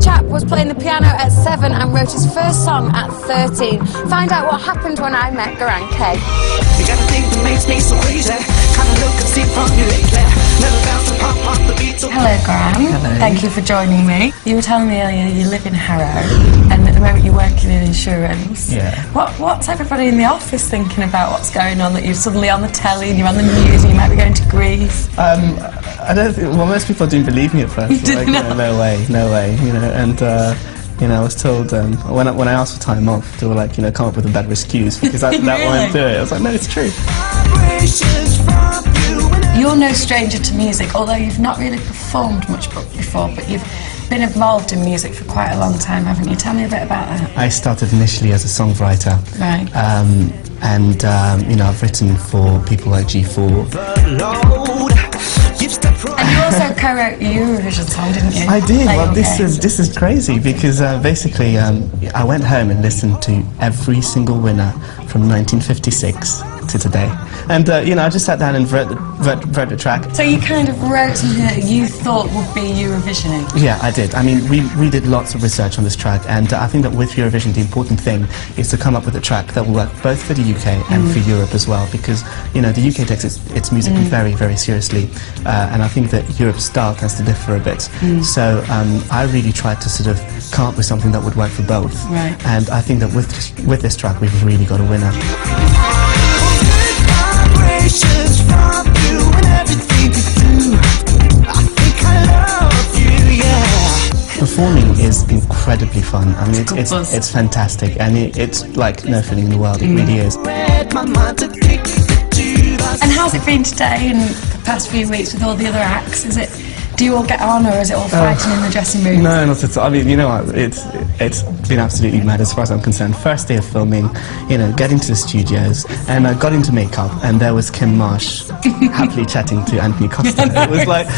chap was playing the piano at 7 and wrote his first song at 13. Find out what happened when I met Goran Kaye. You got a thing that makes me so crazy. Kind of look and see from you lately. Never bounce to pop off the beat. Hello, Goran. Hello. Thank you for joining me. You were telling me earlier you live in Harrow, and at the moment you're working in insurance. Yeah. What's everybody in the office thinking about what's going on, that you're suddenly on the telly and you're on the news and you might be going to Greece? I don't think, well, most people didn't believe me at first. Did like, not? No way, you know, and, you know, I was told, when I asked for time off, they were like, you know, come up with a better excuse, because that won't do it. I was like, no, it's true. You're no stranger to music, although you've not really performed much before, but you've been involved in music for quite a long time, haven't you? Tell me a bit about that. I started initially as a songwriter. Right. You know, I've written for people like G4. And you also co-wrote a Eurovision song, didn't you? I did. Well, this Okay. is crazy, because basically I went home and listened to every single winner from 1956 to today, and you know, I just sat down and wrote the track. So you kind of wrote something that you thought would be Eurovision-y? Yeah, I did. I mean, we did lots of research on this track, and I think that with Eurovision, the important thing is to come up with a track that will work both for the UK and for Europe as well, because, you know, the UK takes its music very, very seriously, and I think that Europe's style tends to differ a bit. So I really tried to sort of come up with something that would work for both. Right. And I think that with this track, we've really got a winner. Performing is incredibly fun. I mean, it's fantastic, and it's like no feeling in the world. It really is. And how's it been today and the past few weeks with all the other acts? Do you all get on, or is it all fighting in the dressing room? No, not at all. I mean, you know what? It's been absolutely mad as far as I'm concerned. First day of filming, you know, get into the studios, and I got into makeup, and there was Marsh happily chatting to Anthony Costa. It was like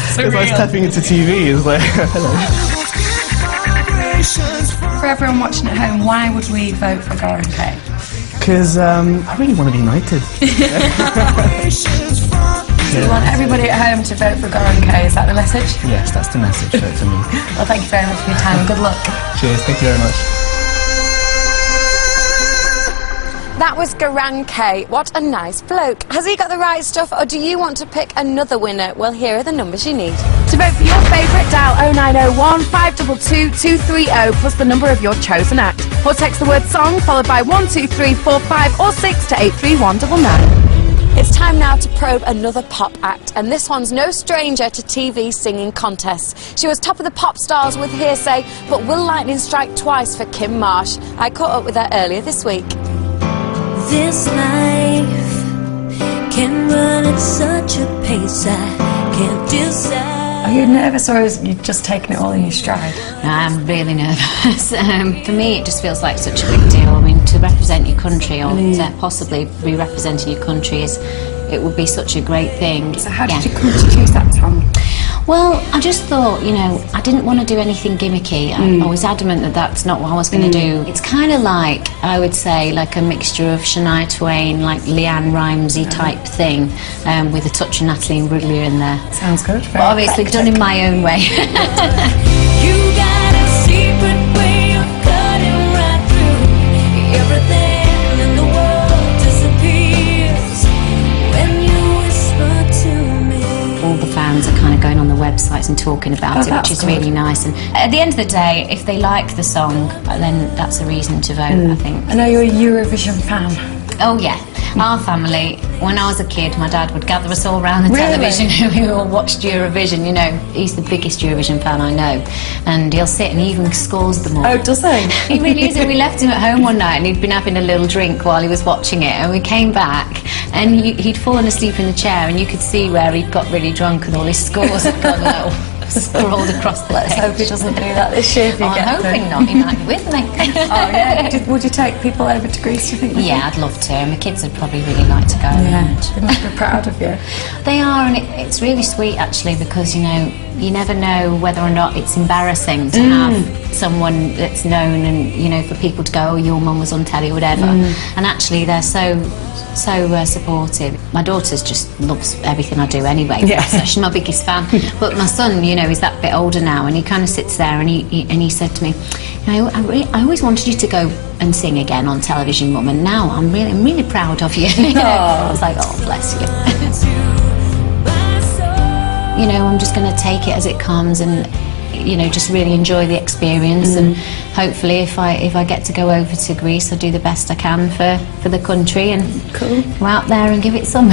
stepping into TV. It was like, hello. For everyone watching at home, why would we vote for Goran Kaye? Because I really want to be united. So you want everybody at home to vote for Goran Kaye, is that the message? Yes, that's the message. Vote for me. Well, thank you very much for your time and good luck. Cheers, thank you very much. That was Goran Kaye. What a nice bloke. Has he got the right stuff, or do you want to pick another winner? Well, here are the numbers you need. To vote for your favourite, dial 0901 522 230 plus the number of your chosen act. Or text the word song followed by 12345 or 6 to 83199. It's time now to probe another pop act, and this one's no stranger to TV singing contests. She was top of the pop stars with Hearsay, but will lightning strike twice for Kim Marsh? I caught up with her earlier this week. This life can run at such a pace I can't decide. Are you nervous, or is you just taking it all in your stride? No, I'm really nervous. For me, it just feels like such a big deal. I mean, to represent your country, or to possibly be representing your country, it would be such a great thing. So how did you come to choose that song? Well, I just thought, you know, I didn't want to do anything gimmicky. I was adamant that that's not what I was going to do. It's kind of like, I would say, like a mixture of Shania Twain, like Leanne Rhymesy type thing, with a touch of Natalie Imbruglia in there. Sounds good. But obviously done in my own way. You got a secret way of cutting right through. Everything in the world disappears when you whisper to me. All the fans are kind of going on the websites and talking about it, that's which is good. really nice. And at the end of the day, if they like the song, then that's a reason to vote, I think. I know you're a Eurovision fan. Oh yeah, our family, when I was a kid, my dad would gather us all around the Really? television and we all watched Eurovision, you know. He's the biggest Eurovision fan I know, and he'll sit and he even scores them all. Oh, does he? He really is. And we left him at home one night and he'd been having a little drink while he was watching it, and we came back and he'd fallen asleep in the chair, and you could see where he'd got really drunk and all his scores had gone low. Scrolled across the Let's hope he doesn't do that this year if he I'm gets hoping it. not, he might be with me. Oh, yeah. Would you take people over to Greece, do you think? Yeah, I'd love to, and the kids would probably really like to go. Yeah, they must be proud of you. They are, and it's really sweet actually, because, you know, you never know whether or not it's embarrassing to have someone that's known, and you know, for people to go, oh, your mum was on telly or whatever. And actually, they're so supportive. My daughter just loves everything I do anyway. Yeah. So she's my biggest fan. But my son, you know, he's that bit older now, and he kind of sits there and he said to me, you know, I always wanted you to go and sing again on television, Mum, and now I'm really proud of you. You know? I was like, oh, bless you. You know, I'm just going to take it as it comes, and you know, just really enjoy the experience, and hopefully if I get to go over to Greece, I'll do the best I can for the country and go out there and give it some.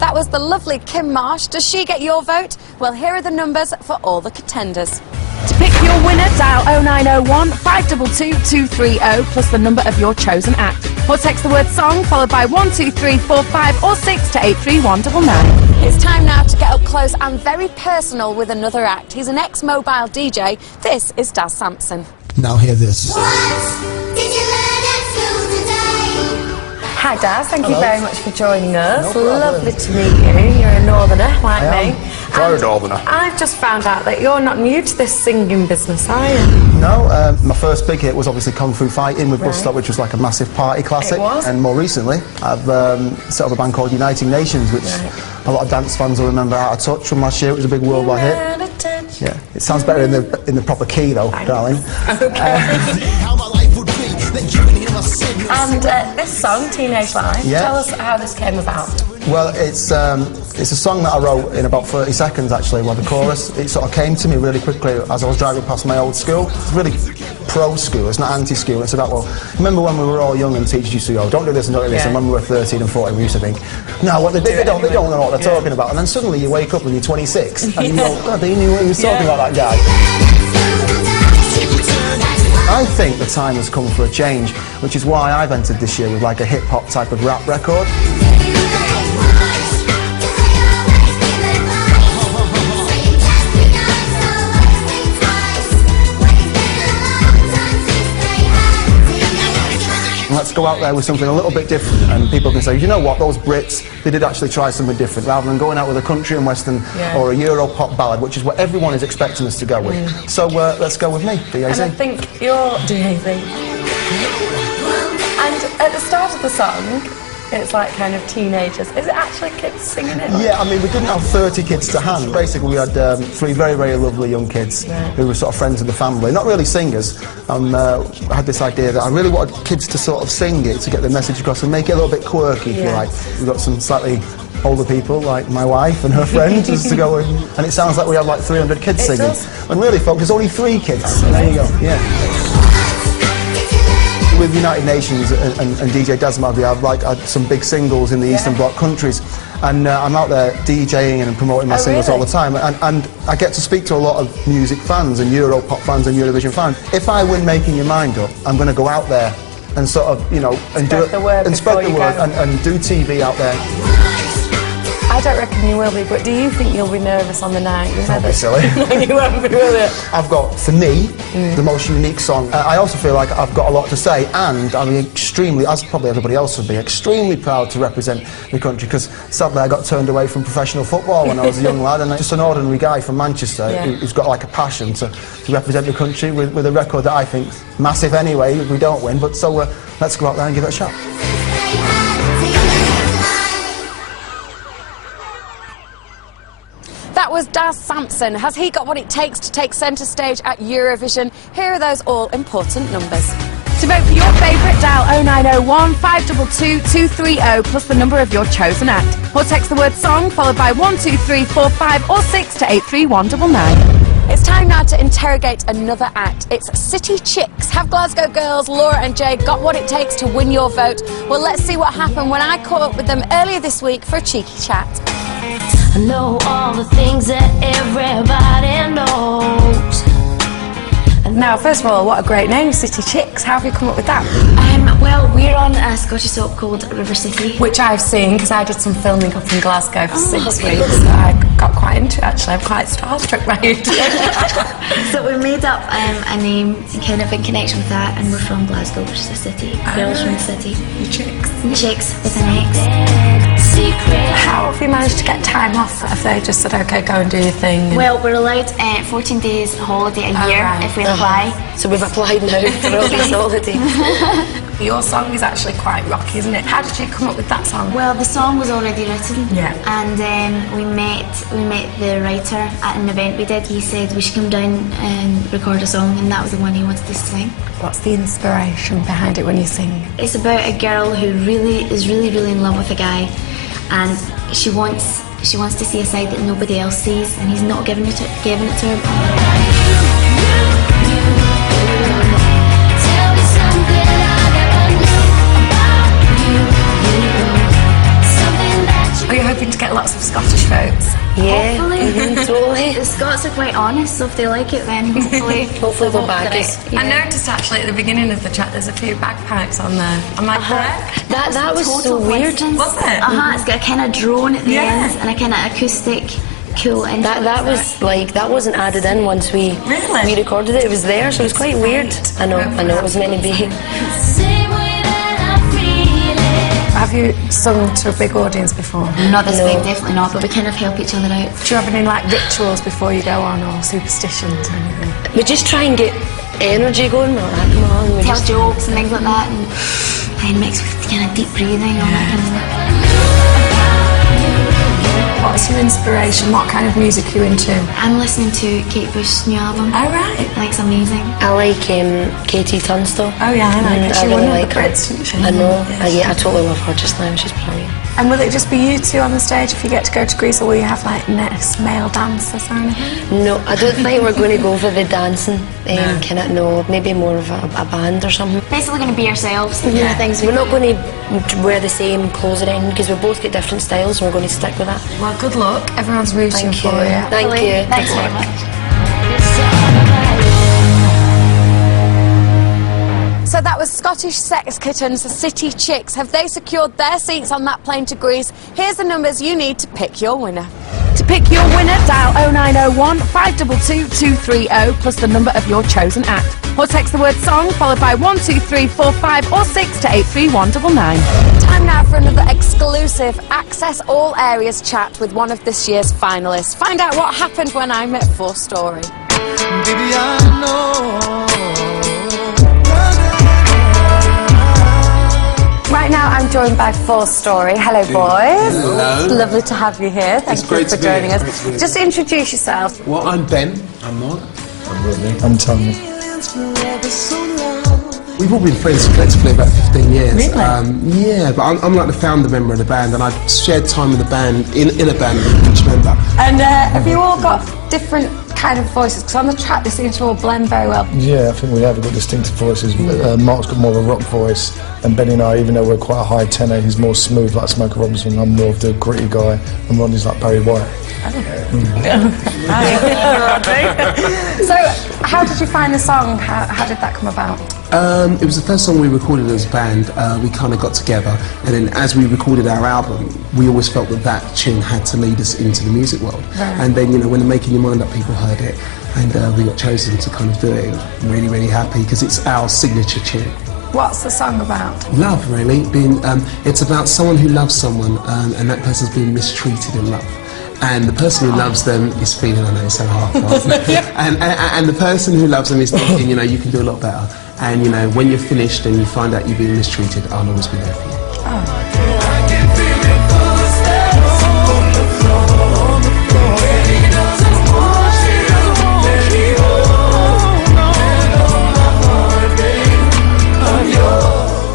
That was the lovely Kim Marsh. Does she get your vote? Well, here are the numbers for all the contenders. To pick your winner, dial 0901 522 230 plus the number of your chosen act. Or text the word song followed by 12345 or 6 to 83199. It's time now to get up close and very personal with another act. He's an ex-mobile DJ. This is Daz Sampson. Now hear this. Hi Daz, thank you Hello. very much for joining us. No problem. Lovely to meet you. You're a northerner like I me. am. Very northerner. I've just found out that you're not new to this singing business, are you? No, my first big hit was obviously Kung Fu Fighting with Costa, which was like a massive party classic. It was. And more recently, I've set up a band called Uniting Nations, which a lot of dance fans will remember Out of Touch from last year. It was a big worldwide hit. Yeah, it sounds better in the proper key though, darling. And this song, Teenage Life, Yeah. tell us how this came about. Well, it's a song that I wrote in about 30 seconds actually, where the chorus, it sort of came to me really quickly as I was driving past my old school. It's really pro-school, it's not anti-school. It's about, well, remember when we were all young and teachers used to go, don't do this and don't do this, Yeah. and when we were 13 and 14 we used to think, no, what they don't know what they're talking about. And then suddenly you wake up and you're 26 and you go, God, they knew what he was talking about, that guy. I think the time has come for a change, which is why I've entered this year with like a hip-hop type of rap record. Let's go out there with something a little bit different, and people can say, you know what, those Brits, they did actually try something different, rather than going out with a country and western or a Euro pop ballad, which is what everyone is expecting us to go with. So let's go with me, DAZ. And I think you're DAZ. And at the start of the song, it's like kind of teenagers. Is it actually kids singing it? Yeah, I mean, we didn't have 30 kids to hand. Basically, we had 3 very, very lovely young kids who were sort of friends of the family. Not really singers. I had this idea that I really wanted kids to sort of sing it to get the message across and make it a little bit quirky, if you like. We've got some slightly older people, like my wife and her friends, just to go in. And it sounds like we have like 300 kids singing. Does. And really, folks, there's only 3 kids. And there you go, yeah. With United Nations and DJ Daz Sampson, I've had some big singles in the Eastern Bloc countries, and I'm out there DJing and promoting my singles all the time, and I get to speak to a lot of music fans and Euro pop fans and Eurovision fans. If I win Making Your Mind Up, I'm going to go out there and sort of, you know, and spread the word and do TV out there. I don't reckon you will be, but do you think you'll be nervous on the night? Don't be silly. You won't be, will you? I've got, for me, the most unique song. I also feel like I've got a lot to say, and I'm extremely, as probably everybody else would be, extremely proud to represent the country, because sadly I got turned away from professional football when I was a young lad, and I'm just an ordinary guy from Manchester who's got like a passion to represent the country with a record that I think massive anyway if we don't win, but so let's go out there and give it a shot. That was Daz Sampson. Has he got what it takes to take centre stage at Eurovision? Here are those all-important numbers. To vote for your favourite, dial 0901 522 230 plus the number of your chosen act. Or text the word song followed by 12345 or 6 to 83199. It's time now to interrogate another act. It's City Chicks. Have Glasgow girls Laura and Jay got what it takes to win your vote? Well, let's see what happened when I caught up with them earlier this week for a cheeky chat. I know all the things that everybody knows. Now, first of all, what a great name, City Chicks. How have you come up with that? Well, we're on a Scottish soap called River City. Which I've seen, because I did some filming up in Glasgow for 6 weeks. So I got quite into it, actually. I'm quite starstruck by it. So we made up a name kind of in connection with that, and we're from Glasgow, which is a city. Girls from the city. Chicks. Chicks with an X. secret. How have you managed to get time off? Have they just said, OK, go and do your thing? Well, we're allowed 14 days holiday a year right. if we apply. So we've applied now for all these holidays. Your song is actually quite rocky, isn't it? How did you come up with that song? Well, the song was already written. Yeah. And we met the writer at an event we did. He said we should come down and record a song, and that was the one he wanted us to sing. What's the inspiration behind it when you sing? It's about a girl who is really in love with a guy, and she wants to see a side that nobody else sees, and he's not giving it to her. Tell me something I never knew about you. Something that you Are you hoping to get lots of Scottish votes? Yeah, Hopefully. totally. The Scots are quite honest, so if they like it, then hopefully. Hopefully they'll back us. Yeah. I noticed actually at the beginning of the track there's a few bagpipes on there. Am I correct? That was so Total weird. coincidence. Was it? It's got a kind of drone at the Yeah. end and a kind of acoustic, cool intro. That was like, that wasn't added in once we recorded it. It was there, so it was quite weird. I know, it was meant to be. same way that I feel it. Have you sung to a big audience before? Not this big, definitely not, but we kind of help each other out. Do you have any like rituals before you go on, or superstitions or anything? We just try and get energy going. We're like, come on, we Tell just... jokes and things like that, and mix with kind of deep breathing, all that kind of stuff. What's your inspiration? What kind of music are you into? I'm listening to Kate Bush's new album. Oh, right. I think it's amazing. I like KT Tunstall. Oh, yeah, I like it. She really won the like Brits, her. didn't she? I know. Yeah. I totally love her just now. She's brilliant. And will it just be you two on the stage if you get to go to Greece, or will you have like next male dancers or anything? No, I don't think we're going to go for the dancing. No, maybe more of a band or something. Basically going to be ourselves. The things we We're not going to wear the same clothes or anything because we both get different styles and we're going to stick with that. Well, good luck. Everyone's rooting Thank you. for you. Thank you. Thanks very much. So that was Scottish Sex Kittens, the City Chicks. Have they secured their seats on that plane to Greece? Here's the numbers you need to pick your winner. To pick your winner, dial 0901 522 230 plus the number of your chosen act. Or text the word song followed by 12345 or 6 to 83199. Time now for another exclusive Access All Areas chat with one of this year's finalists. Find out what happened when I met 4 Story. Baby, I know. Right now I'm joined by 4 Story. Hello, boys. Hello. Lovely to have you here. Thank you great for to be here. joining It's us. great to be Just introduce yourself. Well, I'm Ben. I'm Mark. I'm Rodney. I'm Tony. We've all been friends collectively about 15 years. Really? Yeah, but I'm like the founder member of the band, and I've shared time in the band, in a band with each member. And have you all got different kind of voices? Because on the track they seem to all blend very well. Yeah, I think we have got distinctive voices. Mark's got more of a rock voice, and Benny and I, even though we're quite a high tenor, he's more smooth like Smokey Robinson. I'm more of the gritty guy, and Rodney's like Barry White. So, how did you find the song? How did that come about? It was the first song we recorded as a band. We kind of got together, and then as we recorded our album, we always felt that tune had to lead us into the music world. Right. And then, when Making Your Mind Up, people heard it, and we got chosen to kind of do it. Really, really happy because it's our signature tune. What's the song about? Love, really. It's about someone who loves someone, and that person's being mistreated in love. And the person who loves them is feeling, I know, so heartfelt. and the person who loves them is thinking, you can do a lot better. And, when you're finished and you find out you're being mistreated, I'll always be there for you.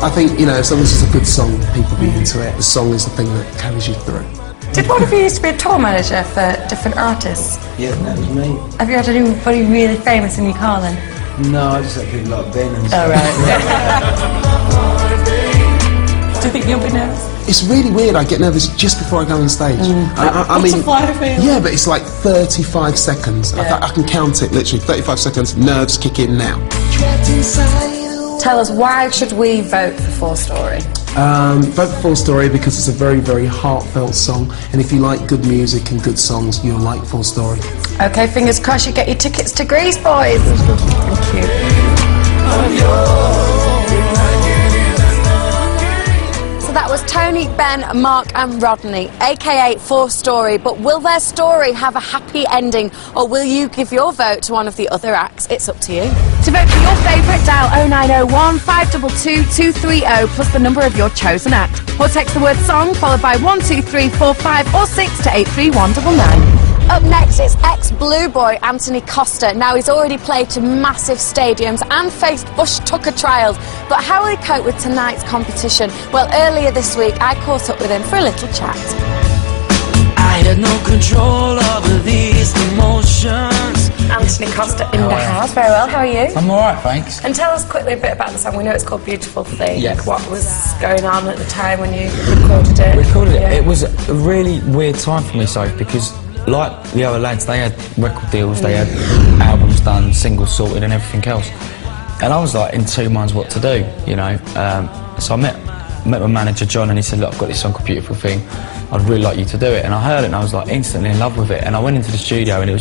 I think, as long as it's a good song, people be into it. The song is the thing that carries you through. Did one of you used to be a tour manager for different artists? Yeah, that was me. Have you had anybody really famous in your car then? No, I just had people like Ben and Oh, right. Do you think you'll be nervous? It's really weird. I get nervous just before I go on stage. I mean, yeah, but it's like 35 seconds. Yeah. I can count it literally. 35 seconds. Nerves kick in now. Tell us, why should we vote for 4 Story? Vote for 4 Story because it's a very, very heartfelt song. And if you like good music and good songs, you'll like 4 Story. Okay, fingers crossed you get your tickets to Greece, boys. Thank you. So that was Tony, Ben, Mark and Rodney, aka 4 Story. But will their story have a happy ending, or will you give your vote to one of the other acts? It's up to you. To vote for your favourite, dial 0901 522 230 plus the number of your chosen act. Or text the word song followed by 12345 or 6 to 83199. Up next, it's ex-Blue Boy Anthony Costa. Now, he's already played to massive stadiums and faced Bush Tucker trials. But how will he cope with tonight's competition? Well, earlier this week, I caught up with him for a little chat. I had no control over these emotions. Anthony Costa in the house. Very well, how are you? I'm alright, thanks. And tell us quickly a bit about the song. We know it's called Beautiful Thing. Yes. What was going on at the time when you recorded it? Yeah. It was a really weird time for myself because, like the other lads, they had record deals, they had albums done, singles sorted and everything else. And I was like in 2 minds what to do, you know. So I met my manager John and he said, look, I've got this song called Beautiful Thing, I'd really like you to do it. And I heard it and I was like instantly in love with it. And I went into the studio and it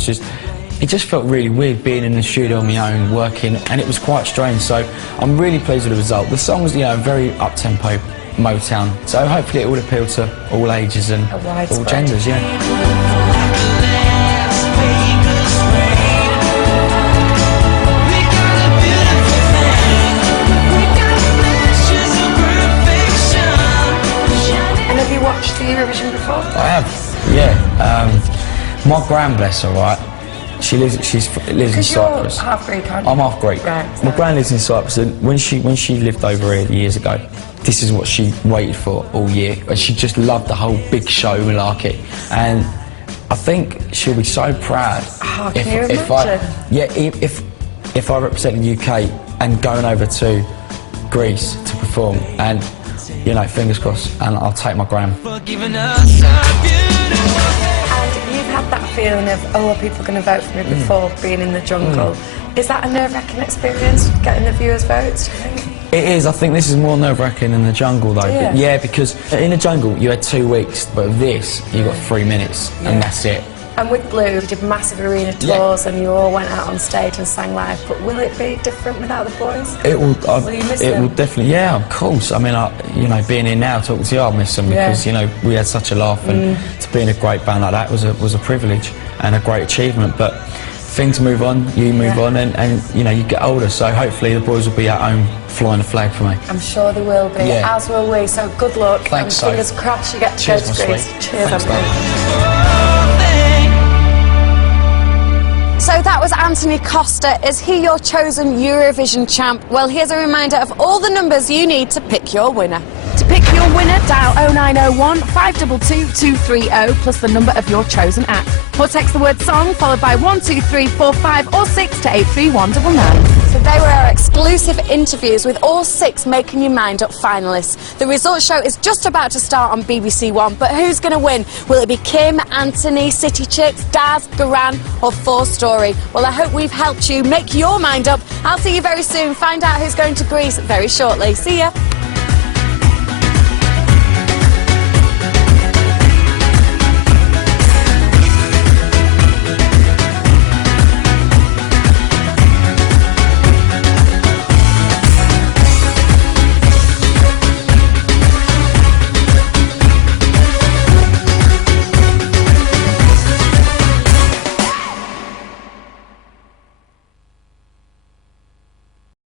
just felt really weird being in the studio on my own, working, and it was quite strange. So I'm really pleased with the result. The song's, you know, very up-tempo, Motown, so hopefully it will appeal to all ages and all genders, yeah. Watched the Eurovision before? I have, yeah. My gran, bless her, right? She lives in Cyprus. You're half Greek, aren't you? I'm half Greek. Right. My gran lives in Cyprus, and when she lived over here years ago, this is what she waited for all year. And she just loved the whole big show malarkey. And I think she'll be so proud if I represent the UK and going over to Greece to perform. And you know, fingers crossed, and I'll take my gram. And you've had that feeling of, oh, are people going to vote for me before being in the jungle? Is that a nerve-wracking experience, getting the viewers' votes, do you think? It is. I think this is more nerve-wracking than the jungle, though. Yeah. Yeah, because in the jungle you had 2 weeks, but with this you got 3 minutes, and that's it. And with Blue, you did massive arena tours and you all went out on stage and sang live, but will it be different without the boys? It will. Will you miss them? Will definitely. Yeah, of course. I mean, you know, being here now talking to you, I'll miss them because you know we had such a laugh, and to be in a great band like that was a privilege and a great achievement. But things move on, you move on, and you know you get older. So hopefully the boys will be at home flying a flag for me. I'm sure they will be, as will we. So good luck. Thanks, and fingers crossed you get to Cheers, go to my Greece. sweet. Cheers, Thanks, Anthony. So that was Anthony Costa. Is he your chosen Eurovision champ? Well, here's a reminder of all the numbers you need to pick your winner. To pick your winner, dial 0901 522 230 plus the number of your chosen act. Or text the word song followed by 12345 or 6 to 83199. So they were our exclusive interviews with all 6 Making Your Mind Up finalists. The results show is just about to start on BBC One, but who's going to win? Will it be Kim, Anthony, City Chicks, Daz, Goran or 4 Story? Well, I hope we've helped you make your mind up. I'll see you very soon. Find out who's going to Greece very shortly. See ya.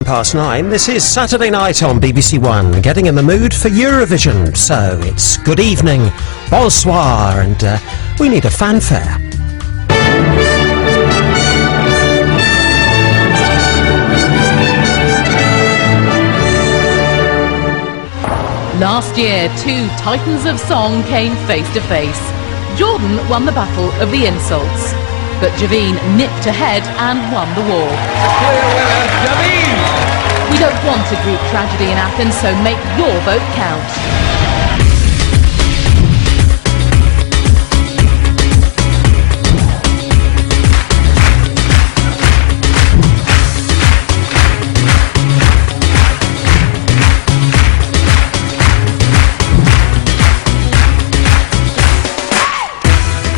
~9. This is Saturday night on BBC One, getting in the mood for Eurovision. So it's good evening, bonsoir, and we need a fanfare. Last year, 2 titans of song came face to face. Jordan won the battle of the insults, but Javine nipped ahead and won the war. Clear winner, Javine! We don't want a Greek tragedy in Athens, so make your vote count.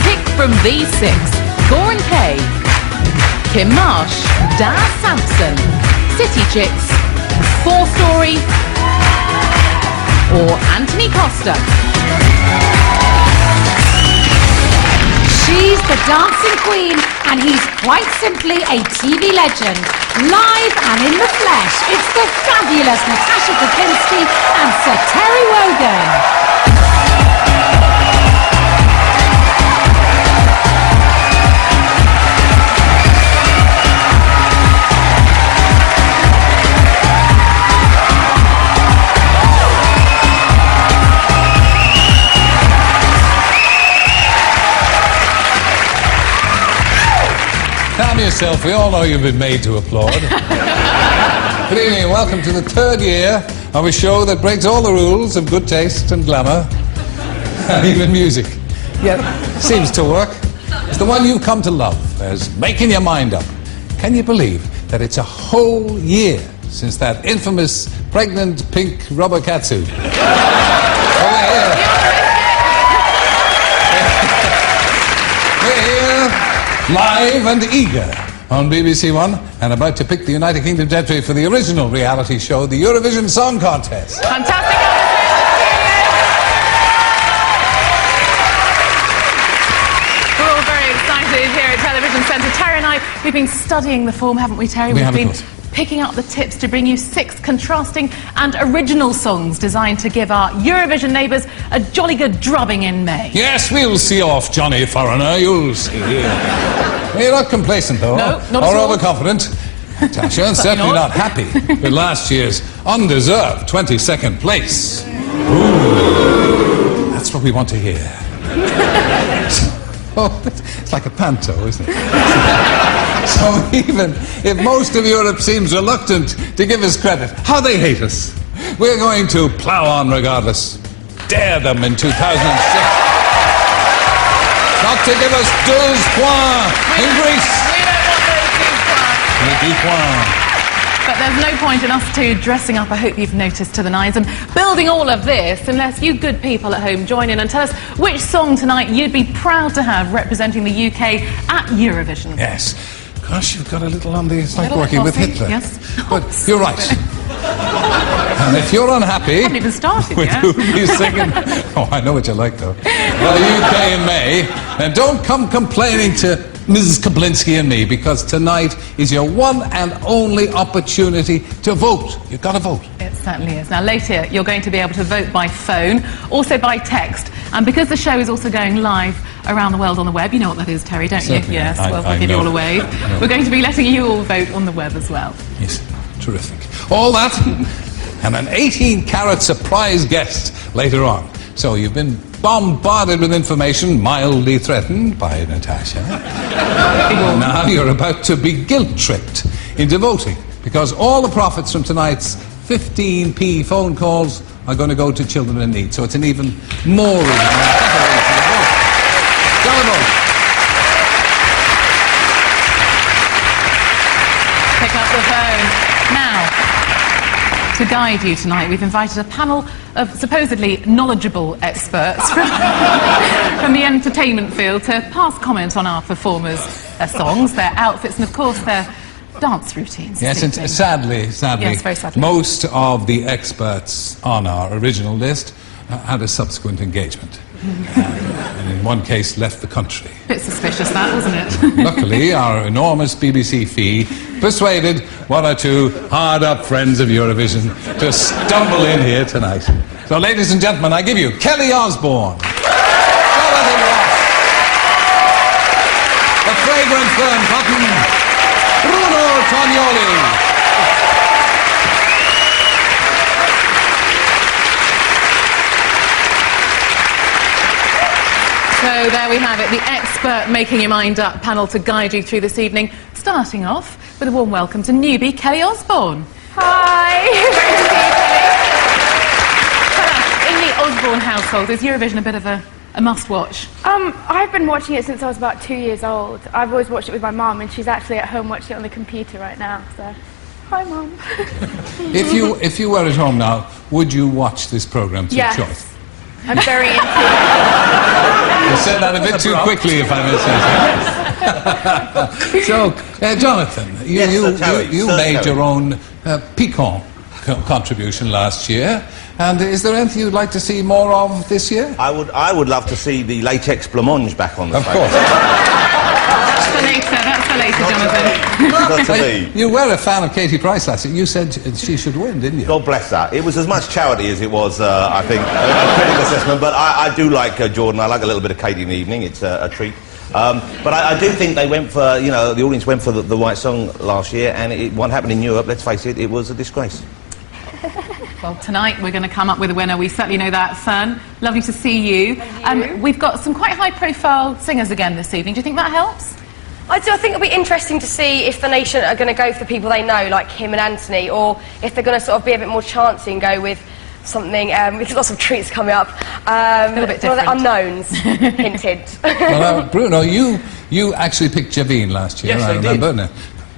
Pick from these 6. Goran, Kaye, Kim Marsh, Daz Sampson, City Chicks, 4 Story or Anthony Costa? She's the dancing queen, and he's quite simply a TV legend. Live and in the flesh, it's the fabulous Natasha Popinski and Sir Terry Wogan. Calm yourself, we all know you've been made to applaud. Good evening and welcome to the third year of a show that breaks all the rules of good taste and glamour, and even music. Yet, seems to work. It's the one you've come to love, as making your mind up. Can you believe that it's a whole year since that infamous pregnant pink rubber catsuit? Live and eager on BBC One, and about to pick the United Kingdom's entry for the original reality show, the Eurovision Song Contest. Fantastic. We're all very excited here at Television Centre. Terry and I, we've been studying the form, haven't we, Terry? We have, been of course. Picking up the tips to bring you 6 contrasting and original songs designed to give our Eurovision neighbours a jolly good drubbing in May. Yes, we'll see off, Johnny Foreigner, you'll see. You're not complacent, though. No, not at or all. overconfident. Tasha, and certainly not happy with last year's undeserved 22nd place. Ooh, that's what we want to hear. Oh, it's like a panto, isn't it? So even if most of Europe seems reluctant to give us credit, how they hate us, we're going to plough on regardless. Dare them in 2006. Not to give us 12 points in Greece. We don't want those 2 points. But there's no point in us two dressing up, I hope you've noticed, to the nines and building all of this unless you good people at home join in and tell us which song tonight you'd be proud to have representing the UK at Eurovision. Yes. Gosh, you've got a little on the... It's like Little working with bossy, Hitler. yes. But you're right. And if you're unhappy... Haven't even started with yet. who he's singing... Oh, I know what you like, though. Well, the UK in May. And don't come complaining to Mrs. Kablinski and me, because tonight is your one and only opportunity to vote. You've got to vote. It certainly is. Now, later, you're going to be able to vote by phone, also by text. And because the show is also going live around the world on the web, you know what that is, Terry, don't Certainly. you? Yes, well, I we'll give you know. all a wave. We're going to be letting you all vote on the web as well. Yes, terrific. All that and an 18-carat surprise guest later on. So you've been bombarded with information mildly threatened by Natasha. Now you're about to be guilt-tripped into voting, because all the profits from tonight's 15p phone calls are going to go to children in need. So it's an even more reason, better reason to vote. Go vote. Pick up the phone. Now, to guide you tonight, we've invited a panel of supposedly knowledgeable experts from the entertainment field to pass comment on our performers, their songs, their outfits, and of course their dance routines. Yes, and sadly, Yes, very sadly. most of the experts on our original list had a subsequent engagement. And in one case left the country. Bit suspicious, that, wasn't it? Luckily, our enormous BBC fee persuaded one or two hard-up friends of Eurovision to stumble in here tonight. So, ladies and gentlemen, I give you Kelly Osbourne, Jonathan Ross, the fragrant Fern Cotton, Bruno Tognoli. So there we have it, the expert making your mind up panel to guide you through this evening, starting off with a warm welcome to newbie Kelly Osbourne. Hi! In the Osbourne household, is Eurovision a bit of a must-watch? I've been watching it since I was about 2 years old. I've always watched it with my mum, and she's actually at home watching it on the computer right now, so... Hi, Mum. If you were at home now, would you watch this programme through Yes. choice? I'm very into it. You said that a bit too quickly, if I may say so. So, Jonathan, you made your own piquant contribution last year. And is there anything you'd like to see more of this year? I would love to see the latex blancmange back on the stage. Of course. That's for later, Jonathan. Not to me. You were a fan of Katie Price last year. You said she should win, didn't you? God bless her. It was as much charity as it was, I think, a critical assessment. But I do like Jordan. I like a little bit of Katie in the evening. It's a treat. But I do think they went for, you know, the audience went for the right song last year, and what happened in Europe, let's face it, it was a disgrace. Well, tonight we're going to come up with a winner. We certainly know that. Fern, lovely to see you. We've got some quite high-profile singers again this evening. Do you think that helps? I do. I think it'll be interesting to see if the nation are going to go for people they know, like Kim and Anthony, or if they're going to sort of be a bit more chancy and go with something, with lots of treats coming up. A little bit different. Some of the unknowns, hinted. Well, Bruno, you actually picked Javine last year. Yes, I remember. did. Now,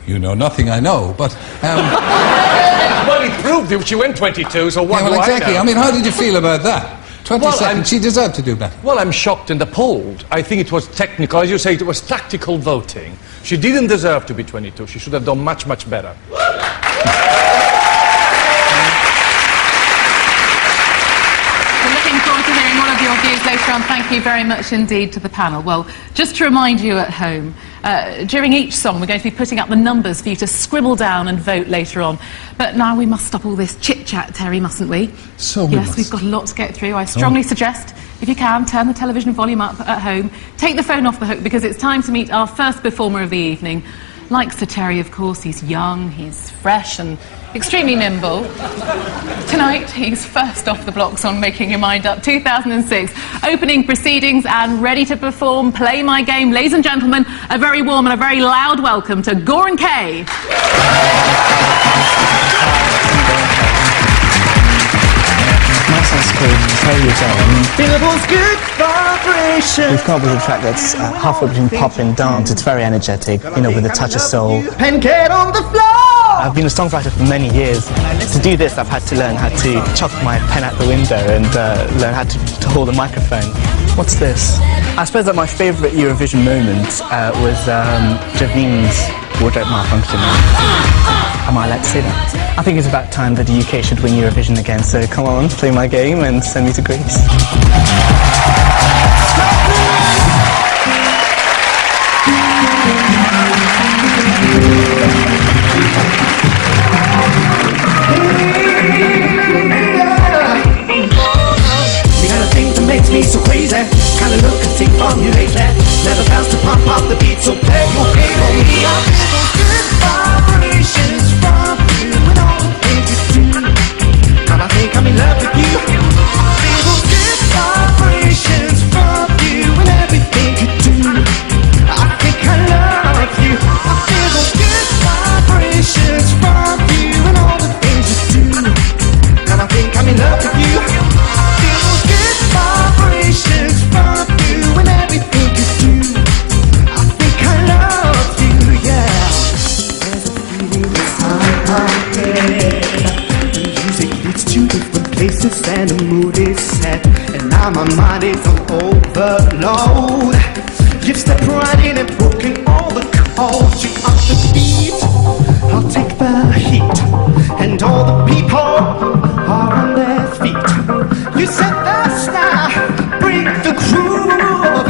you know nothing, I know, but... Well, it proved it. She went 22, so what yeah, well, do exactly. I know? I mean, how did you feel about that? 22nd, Well, she deserved to do better. Well, I'm shocked and appalled. I think it was technical. As you say, it was tactical voting. She didn't deserve to be 22. She should have done much, much better. Looking forward to hearing all of your views later on. Thank you very much indeed to the panel. Well, just to remind you at home, during each song we're going to be putting up the numbers for you to scribble down and vote later on. But now we must stop all this chit-chat, Terry, mustn't we? So we Yes, must. we've got a lot to get through. I strongly suggest, if you can, turn the television volume up at home, take the phone off the hook, because it's time to meet our first performer of the evening. Like Sir Terry, of course, he's young, he's fresh and extremely nimble. Tonight, he's first off the blocks on Making Your Mind Up 2006, opening proceedings and ready to perform Play My Game. Ladies and gentlemen, a very warm and a very loud welcome to Goran Kaye. My song's called Play Your Game. Feel those good vibrations. We've come up with a track that's halfway between pop and dance. It's very energetic, you know, with a touch of soul. And get on the floor. I've been a songwriter for many years. To do this, I've had to learn how to chuck my pen out the window and learn how to hold a microphone. What's this? I suppose that my favourite Eurovision moment was Javine's wardrobe malfunction. Am I allowed to say that? I think it's about time that the UK should win Eurovision again, so come on, play my game and send me to Greece. Makes me so crazy. Kinda look and see from you lately. Never bounce to pump up the beat, so play your game on me. I feel those good vibrations from you and all the things you do. And I think I'm in love with you. I feel those good vibrations from you and everything you do. I think I love you. I feel those good vibrations from you and all the things you do. And I think I'm in love with you. Vibrations from you and everything you do. I think I love you, yeah. There's a feeling inside my head. The music leads to different places and the mood is set. And now my mind is on overload. You've stepped right in and broken all the codes. You up the beat, I'll take the heat. And all the people are on their feet. You set the style, bring the groove.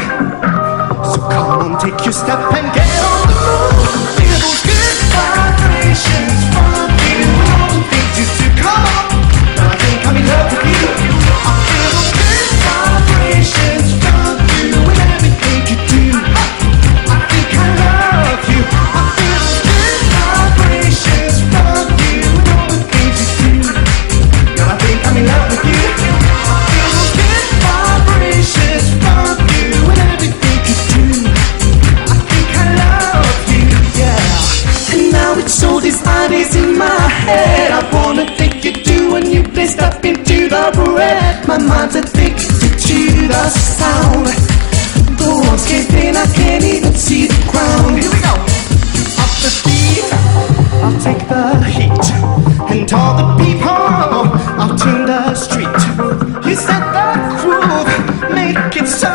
So come on, take your step and get on the move. Feel those good vibrations from you and all the things you do. Come on, I think I'm in love with you. I feel those good vibrations from you and everything you do. I think I love you. I feel those good vibrations from you and all the things you do. Girl, I think I'm in love with you. Vibrations from you and everything you do. I think I love you, yeah. And now it's all these ideas in my head. I wanna think you do when you play stuff into the red. My mind's addicted to the sound. The ones skipping, I can't even see the ground. Here we go. Up the speed, I'll take the heat. And all the people, I'll turn the street. You set the groove, make it so.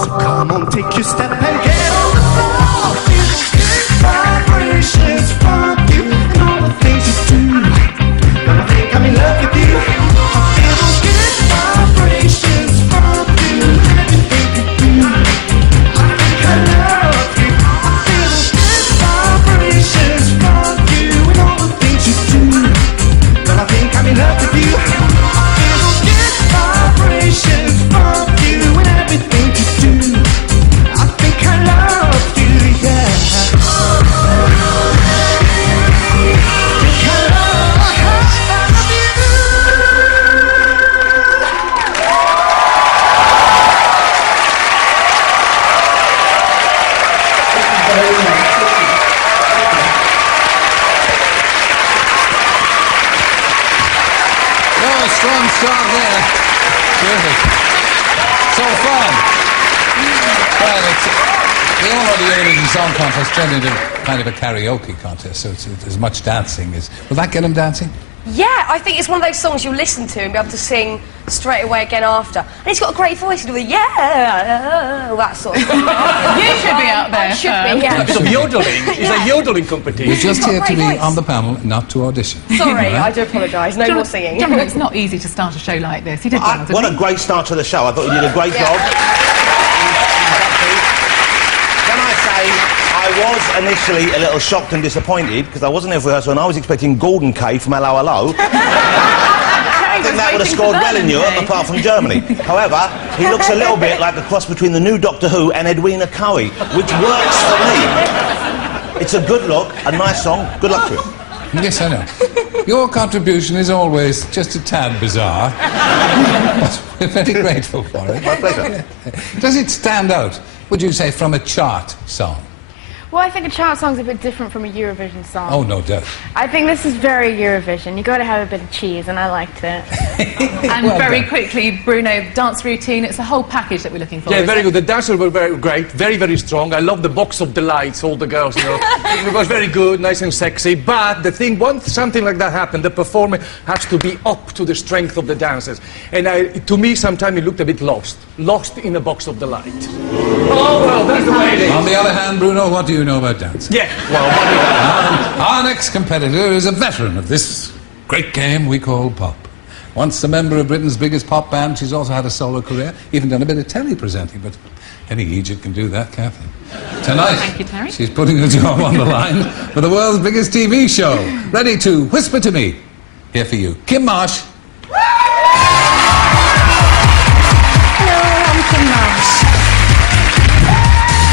So come on, take your step and get on the floor. Feel those good vibrations from you and all the things you do. Terrific. So fun. Well, we all know the Eurovision Song Contest turned into kind of a karaoke contest, so it's as much dancing as... Will that get them dancing? Yeah, I think it's one of those songs you'll listen to and be able to sing straight away again after. And he's got a great voice, he'll do the that sort of thing. You should be out there. I should be, yeah. It's a yodeling. It's a yodeling competition. You're just here to be voice. on the panel, not to audition. Sorry, All right? I do apologise. No more singing. Jonathan, it's not easy to start a show like this. You did well, didn't What you? a great start to the show. I thought you did a great job. Can I say, I was initially a little shocked and disappointed because I wasn't there for rehearsal and I was expecting Gordon Kaye from Hello Hello. I think that would have scored well in Europe, apart from Germany. However, he looks a little bit like a cross between the new Doctor Who and Edwina Cowie, which works for me. It's a good look, a nice song. Good luck to it. Yes, I know. Your contribution is always just a tad bizarre. But we're very grateful for it. My pleasure. Does it stand out, would you say, from a chart song? Well, I think a chart song's a bit different from a Eurovision song. Oh, no doubt. I think this is very Eurovision. You got to have a bit of cheese, and I liked it. And Well very done. quickly, Bruno, dance routine, it's a whole package that we're looking for. Yeah, isn't very it? good. The dancers were very great, very, very strong. I love the box of delights, all the girls, you know. It was very good, nice and sexy. But the thing, once something like that happened, the performer has to be up to the strength of the dancers. And to me, sometimes it looked a bit lost in a box of delight. Oh, well, that's the way it is. On the other hand, Bruno, what do you know about dancing? Yeah, well, what do you Our next competitor is a veteran of this great game we call pop. Once a member of Britain's biggest pop band, she's also had a solo career, even done a bit of telly-presenting, but any Egypt can do that, can't they? Tonight, Thank you, Terry. she's putting her job on the line for the world's biggest TV show. Ready to whisper to me. Here for you, Kim Marsh. Hello, I'm Kim Marsh.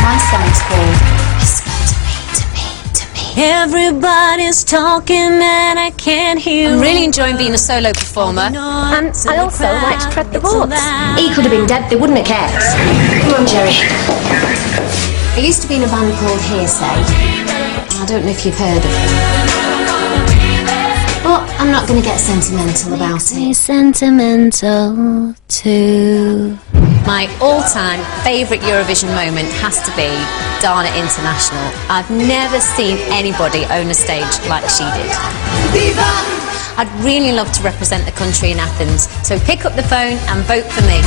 My song's called Whisper to Me, to Me, to Me. Everybody's talking and I can't hear. I'm really enjoying being a solo performer. And I also like to tread the boards. He could have been dead, they wouldn't have cared. Come on, Jerry. I used to be in a band called Hearsay. I don't know if you've heard of it. But I'm not going to get sentimental about it. Sentimental too. My all-time favourite Eurovision moment has to be Dana International. I've never seen anybody own a stage like she did. I'd really love to represent the country in Athens, so pick up the phone and vote for me.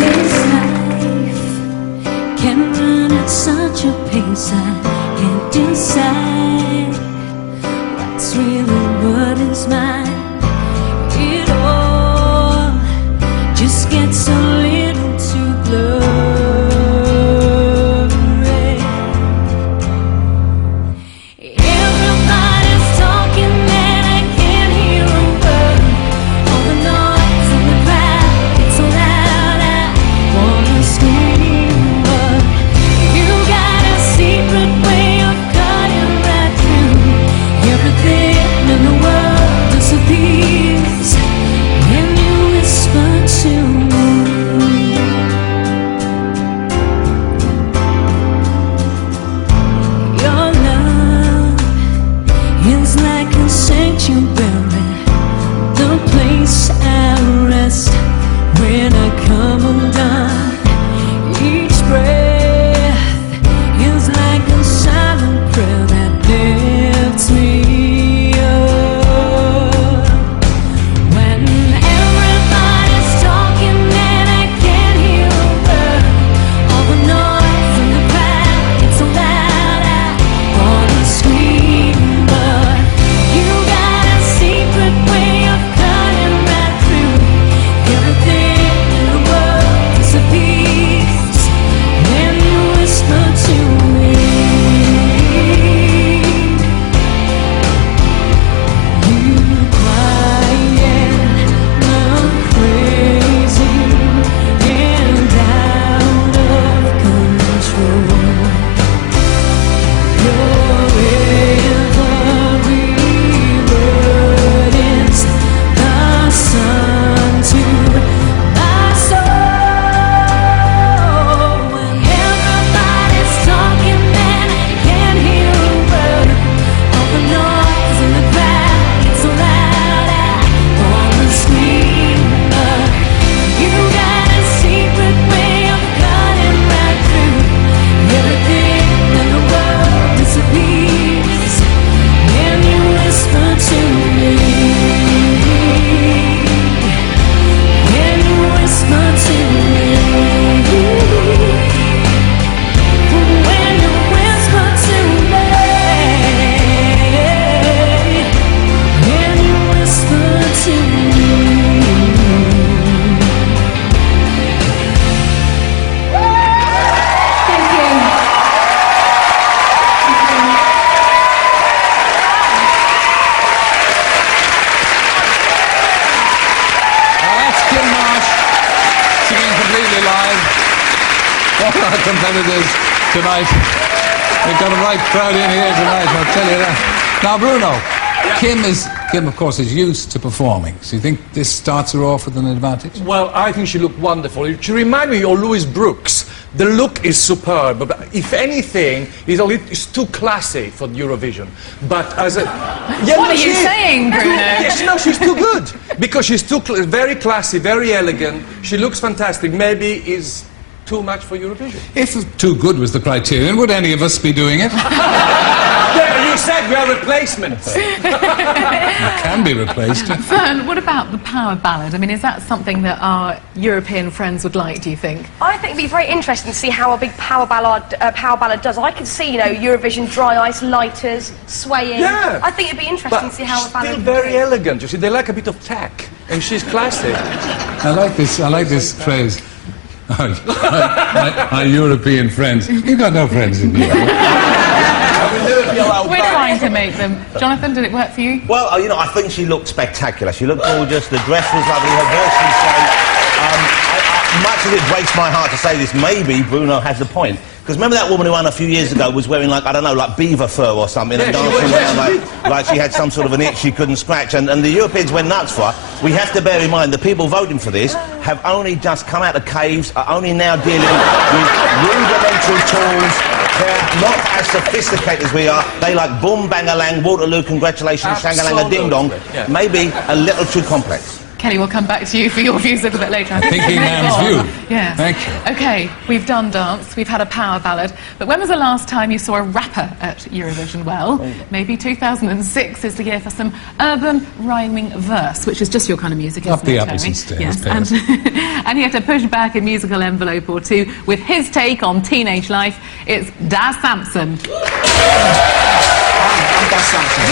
This life can run at such a pace I can't decide what's really what is mine. It all just gets a little too blurry. Everybody's talking and I can't hear a word. All the noise in the crowd, it's so loud I wanna scream, but you got a secret way of cutting right through. Everything in the world disappears when you whisper to me. all our competitors tonight. We've got a right crowd in here tonight, I'll tell you that. Now, Bruno, Kim, of course, is used to performing. So you think this starts her off with an advantage? Well, I think she looked wonderful. She reminded me of Louis Brooks. The look is superb, but if anything, it's too classy for Eurovision. But as a... Yeah, What are you saying, Bruno? Yes, no, she's too good. Because she's very classy, very elegant. She looks fantastic. Maybe is too much for Eurovision. If too good was the criterion, would any of us be doing it? Yeah, you said we are replacements. Can be replaced. Fern, what about the power ballad? I mean, is that something that our European friends would like, do you think? I think it'd be very interesting to see how a big power ballad does. I could see, Eurovision Dry Ice, Lighters, Swaying. Yeah. I think it'd be interesting to see how a ballad Still would very do. elegant. You see, they like a bit of tack, and she's classy. I like this phrase. Our European friends. You've got no friends in Europe. We're trying to make them. Jonathan, did it work for you? Well, I think she looked spectacular. She looked gorgeous. The dress was lovely. Her voice was great. Much as it breaks my heart to say this, maybe Bruno has a point. Because remember that woman who won a few years ago was wearing, like beaver fur or something, and dancing around like she had some sort of an itch she couldn't scratch, and the Europeans went nuts for her. We have to bear in mind the people voting for this have only just come out of caves, are only now dealing with rudimentary tools. They're not as sophisticated as we are. They like boom, bang-a-lang, Waterloo, congratulations, shang-a-lang, ding-dong. Yeah. Maybe a little too complex. Kelly, we'll come back to you for your views a little bit later. Thinking man's view. Yeah. Thank you. OK, we've done dance, we've had a power ballad, but when was the last time you saw a rapper at Eurovision? Well, maybe 2006 is the year for some urban rhyming verse, which is just your kind of music, Up isn't the it, apples Terry? and stairs, Yes, yes. and here to push back a musical envelope or two with his take on teenage life, it's Daz Sampson. I'm Daz Sampson.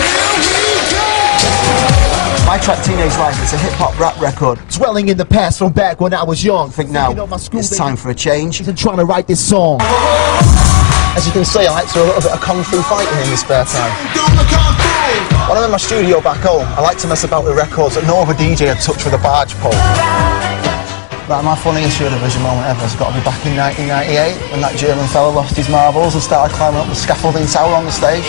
My track Teenage Life, it's a hip-hop rap record. Dwelling in the past from back when I was young. Think now, it's time for a change. I'm trying to write this song. As you can see, I like to do a little bit of kung fu fighting in my spare time. When I'm in my studio back home, I like to mess about with records that no other DJ had touched with a barge pole. Right, my funniest Eurovision moment ever has got to be back in 1998 when that German fella lost his marbles and started climbing up the scaffolding tower on the stage.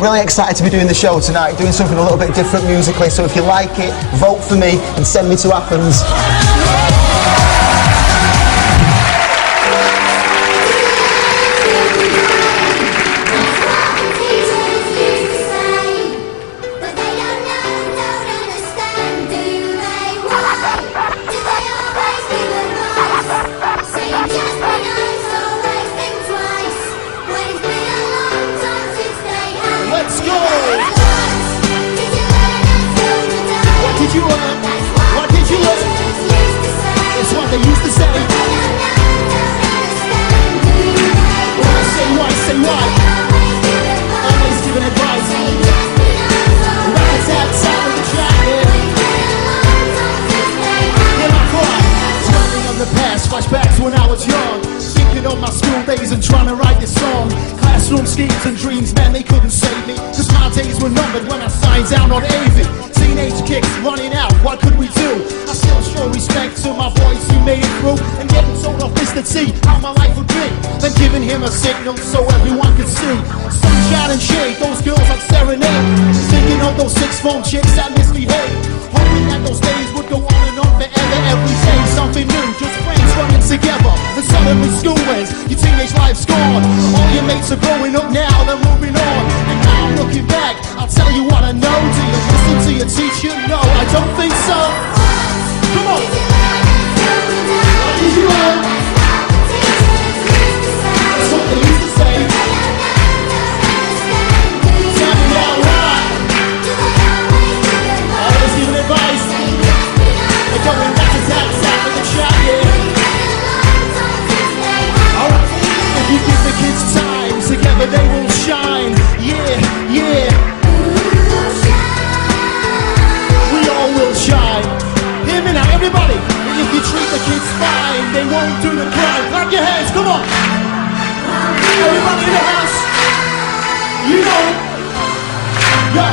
Really excited to be doing the show tonight, doing something a little bit different musically, so if you like it, vote for me and send me to Athens. Let's go! What did you learn? What did you learn? It's what they used to say. When I say why? Always giving advice. Rat-a-tat-tat with the track, yeah. My car, dwelling on the past, flashbacks when I was young. Thinking of my school days and trying to write this song. Classroom schemes and dreams, man, they couldn't save me. Cause my days were numbered when I signed down on AV. Teenage kicks running out, what could we do? I still show respect to my boys who made it through. And getting told off Mr. T how my life would be. Then giving him a signal so everyone could see. Sunshine and shade, those girls like serenade. Thinking of those 6-phone chicks that misbehave. Hoping that those days would go on and on forever. Every day something new, just friends running together. And suddenly school ends, your teenage life's gone. All your mates are growing up now, they're moving on. And now I'm looking back, I'll tell you what I know. Do you listen to your teacher? No, I don't think so. Come on. What did you learn? That's what they used to say. Tell me now why. Always giving advice. They're going back to that with the track, yeah. Alright, if you give the kids time, together they will shine. Yeah, yeah. We all will shine. Hear me now, everybody. If you treat the kids fine, they won't do the crime. Clap your hands, come on. Everybody in the house. You know. Yo.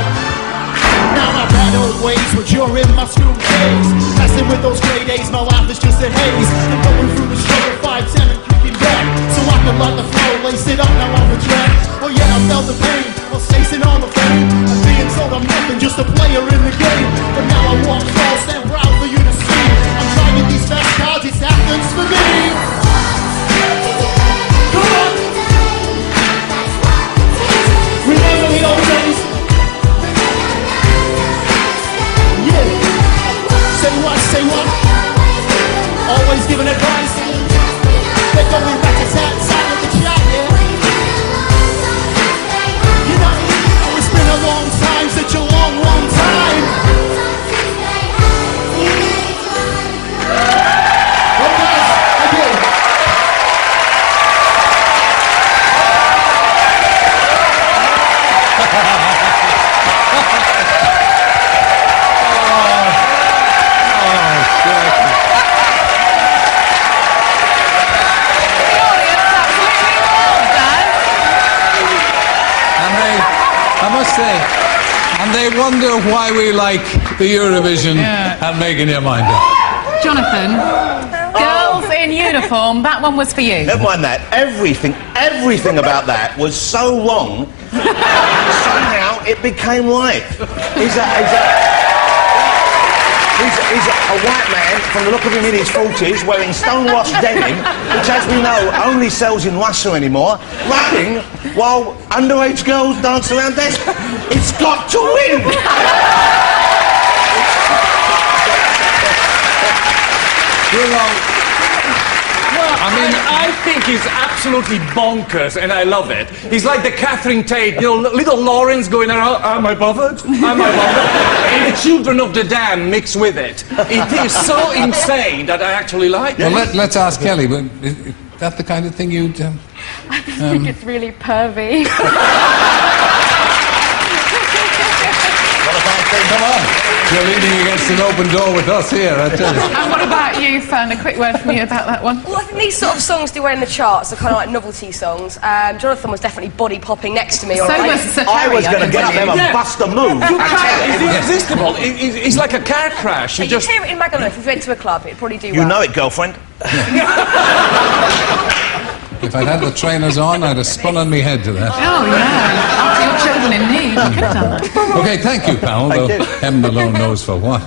Now my bad old ways will during my school days. Messing with those grade A's, my life is just a haze. I'm going through the struggle, 5'10" and kicking back. So I can like the flow, lace it up, now I'm a track. Oh yeah, I felt the pain, while chasing all the fame. I'm being told I'm nothing, just a player in the game. But now I walk tall, stand proud for you to see. I'm trying these fast cards, it happens for me. Come on! Remember the old days? Yeah. Say what, say what? Always giving advice. They're going rat-a-tat-tat with the chat, yeah. You know, oh, it's been a long time, such a long, long time. Well, guys, again. And they wonder why we like the Eurovision and making your mind up. Jonathan, girls in uniform, that one was for you. Never mind that. Everything about that was so wrong. Somehow it became right. He's a white man, from the look of him in his 40s, wearing stonewashed denim, which, as we know, only sells in Russia anymore, rapping while underage girls dance around this. It's got to win! You know, I mean, I think he's absolutely bonkers, and I love it. He's like the Catherine Tate, you know, little Lawrence going around, am I bothered? Am I bothered? And the children of the dam mix with it. It is so insane that I actually like it. Well, let's ask Kelly, but is that the kind of thing you'd... I just think it's really pervy. Come on, you're leaning against an open door with us here, I tell you. And what about you, Fern? A quick word from you about that one. Well, I think these sort of songs do well in the charts. They're kind of like novelty songs. Jonathan was definitely body popping next to me. So was Sir I was Terry, going to get up there and bust a move. It's irresistible. It's like a car crash. You just hear it in Magaluf. If you went to a club, it'd probably do well. You know it, girlfriend. If I'd had the trainers on, I'd have spun on me head to that. Oh, yeah. After your children in need, you could have done that. OK, thank you, pal, though heaven alone knows for what.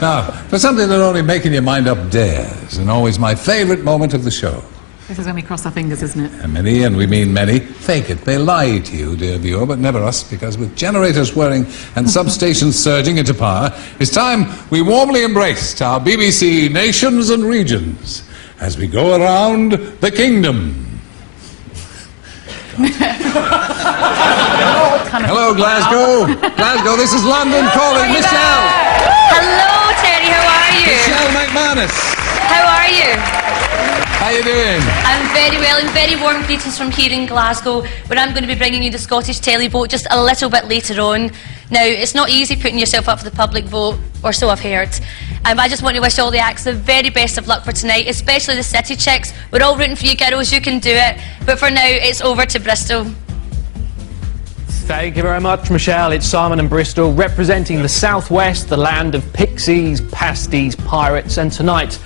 Now, for something that only making your mind up dares, and always my favourite moment of the show. This is when we cross our fingers, isn't it? And many, and we mean many, fake it. They lie to you, dear viewer, but never us, because with generators whirring and substations surging into power, it's time we warmly embraced our BBC nations and regions as we go around the kingdom. Hello, Glasgow. Glasgow, this is London calling. Michelle. Hello, Terry. How are you? Michelle McManus. How are you? How you doing? I'm very well, and very warm greetings from here in Glasgow, where I'm going to be bringing you the Scottish televote just a little bit later on. Now, it's not easy putting yourself up for the public vote, or so I've heard. I just want to wish all the acts the very best of luck for tonight, especially the City Chicks. We're all rooting for you girls, you can do it. But for now, it's over to Bristol. Thank you very much, Michelle. It's Simon in Bristol, representing the Southwest, the land of pixies, pasties, pirates, and tonight,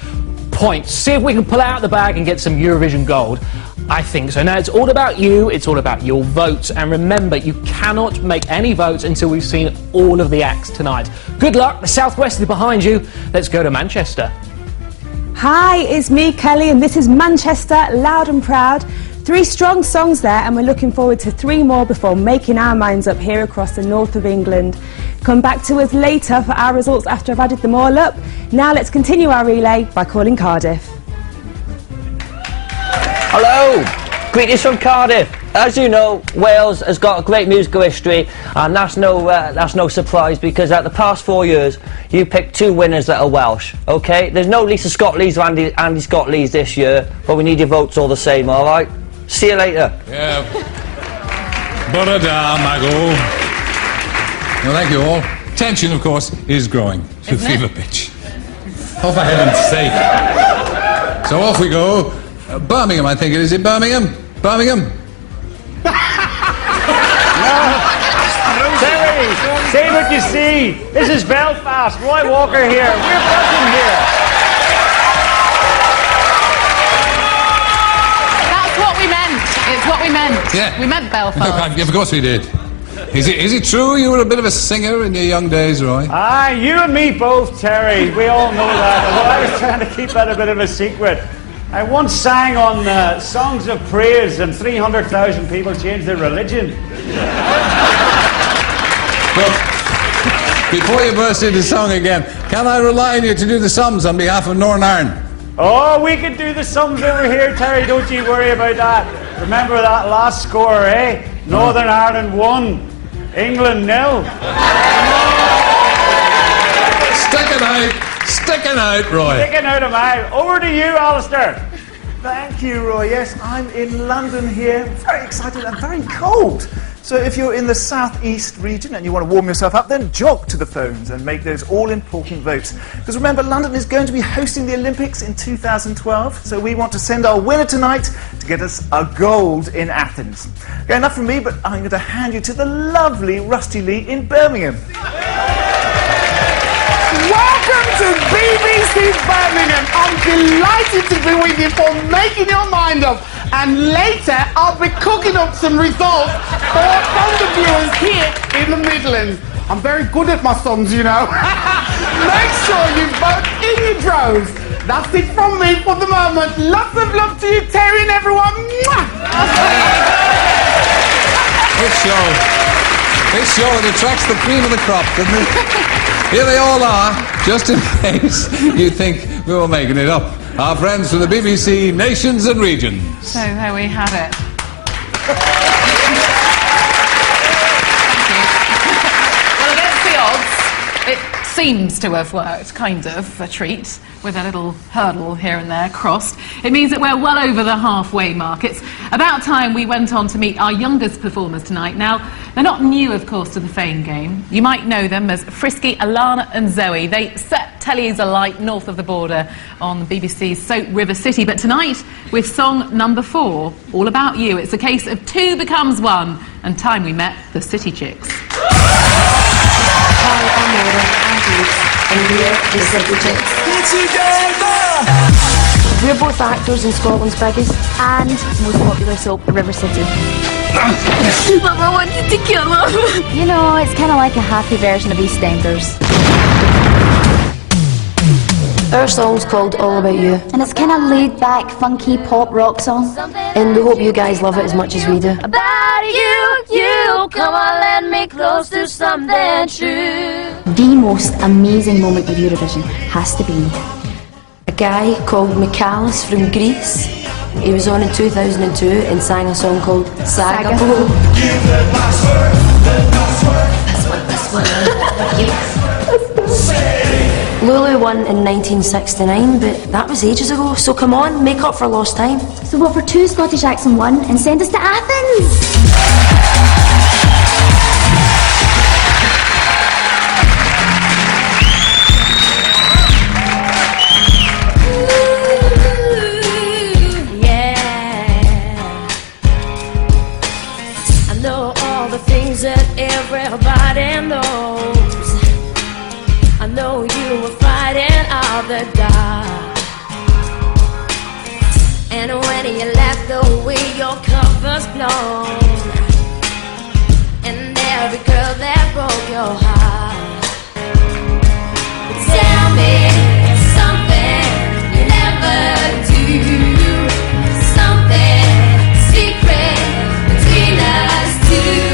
points. See if we can pull out the bag and get some Eurovision gold. I think so. Now, it's all about you, it's all about your votes, and remember, you cannot make any votes until we've seen all of the acts tonight. Good luck, the Southwest is behind you. Let's go to Manchester. Hi, it's me, Kelly, and this is Manchester, loud and proud. 3 strong songs there, and we're looking forward to 3 more before making our minds up here across the north of England. Come back to us later for our results after I've added them all up. Now let's continue our relay by calling Cardiff. Hello, greetings from Cardiff. As you know, Wales has got a great musical history, and that's no surprise, because at the past 4 years, you picked 2 winners that are Welsh. Okay, there's no Lisa Scott-Lees or Andy Scott-Lees this year, but we need your votes all the same. All right. See you later. Yeah. Boroda, Mago. Well, thank you all. Tension, of course, is growing to fever pitch. Oh, for heaven's sake. So off we go. Birmingham, I think it is. Is it Birmingham? Birmingham? Terry! Say what you see. This is Belfast. Roy Walker here. We're buzzing here. That's what we meant. It's what we meant. Yeah. We meant Belfast. Of course we did. Is it true you were a bit of a singer in your young days, Roy? Aye, you and me both, Terry. We all know that. Well, I was trying to keep that a bit of a secret. I once sang on Songs of Praise and 300,000 people changed their religion. Look, before you burst into song again, can I rely on you to do the sums on behalf of Northern Ireland? Oh, we can do the sums over here, Terry. Don't you worry about that. Remember that last score, eh? Northern Ireland 1, England 0. Sticking out, Roy. Sticking out of my. Over to you, Alistair. Thank you, Roy. Yes, I'm in London here. Very excited and very cold. So if you're in the southeast region and you want to warm yourself up, then jog to the phones and make those all-important votes. Because remember, London is going to be hosting the Olympics in 2012, so we want to send our winner tonight to get us a gold in Athens. Okay, enough from me, but I'm going to hand you to the lovely Rusty Lee in Birmingham. Welcome to BBC Birmingham. I'm delighted to be with you for making your mind up. And later, I'll be cooking up some results from the viewers here in the Midlands. I'm very good at my sums, you know. Make sure you vote in your droves. That's it from me for the moment. Lots of love to you, Terry, and everyone. This show it attracts the cream of the crop, doesn't it? Here they all are, just in case you think we were making it up. Our friends from the BBC Nations and Regions. So there we have it. Well, against the odds, it seems to have worked, kind of, a treat, with a little hurdle here and there crossed. It means that we're well over the halfway mark. It's about time we went on to meet our youngest performers tonight. Now, they're not new, of course, to the Fame game. You might know them as Frisky, Alana and Zoe. They set tellies alight north of the border on BBC's soap River City. But tonight, with song number 4, All About You, it's a case of 2 becomes 1, and time we met the City Chicks. Hi, I'm Laura, I'm Bruce, and we're the City Chicks. We're both actors in Scotland's biggest and most popular soap, River City. Mama wanted to kill him. You know, it's kind of like a happy version of EastEnders. Our song's called All About You. And it's kind of laid-back, funky pop rock song. And we hope you guys love it as much as we do. About you, come on, let me close to something true. The most amazing moment of Eurovision has to be a guy called Michalis from Greece. He was on in 2002 and sang a song called Sagapo. This one. Lulu won in 1969, but that was ages ago, so come on, make up for lost time. So what for 2 Scottish acts in 1 and send us to Athens? That everybody knows. I know you were fighting all the dark, and when you left the way your cover's blown, and every girl that broke your heart. Tell me something you never do, something secret between us two.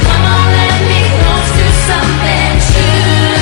Come on, let me close to something true.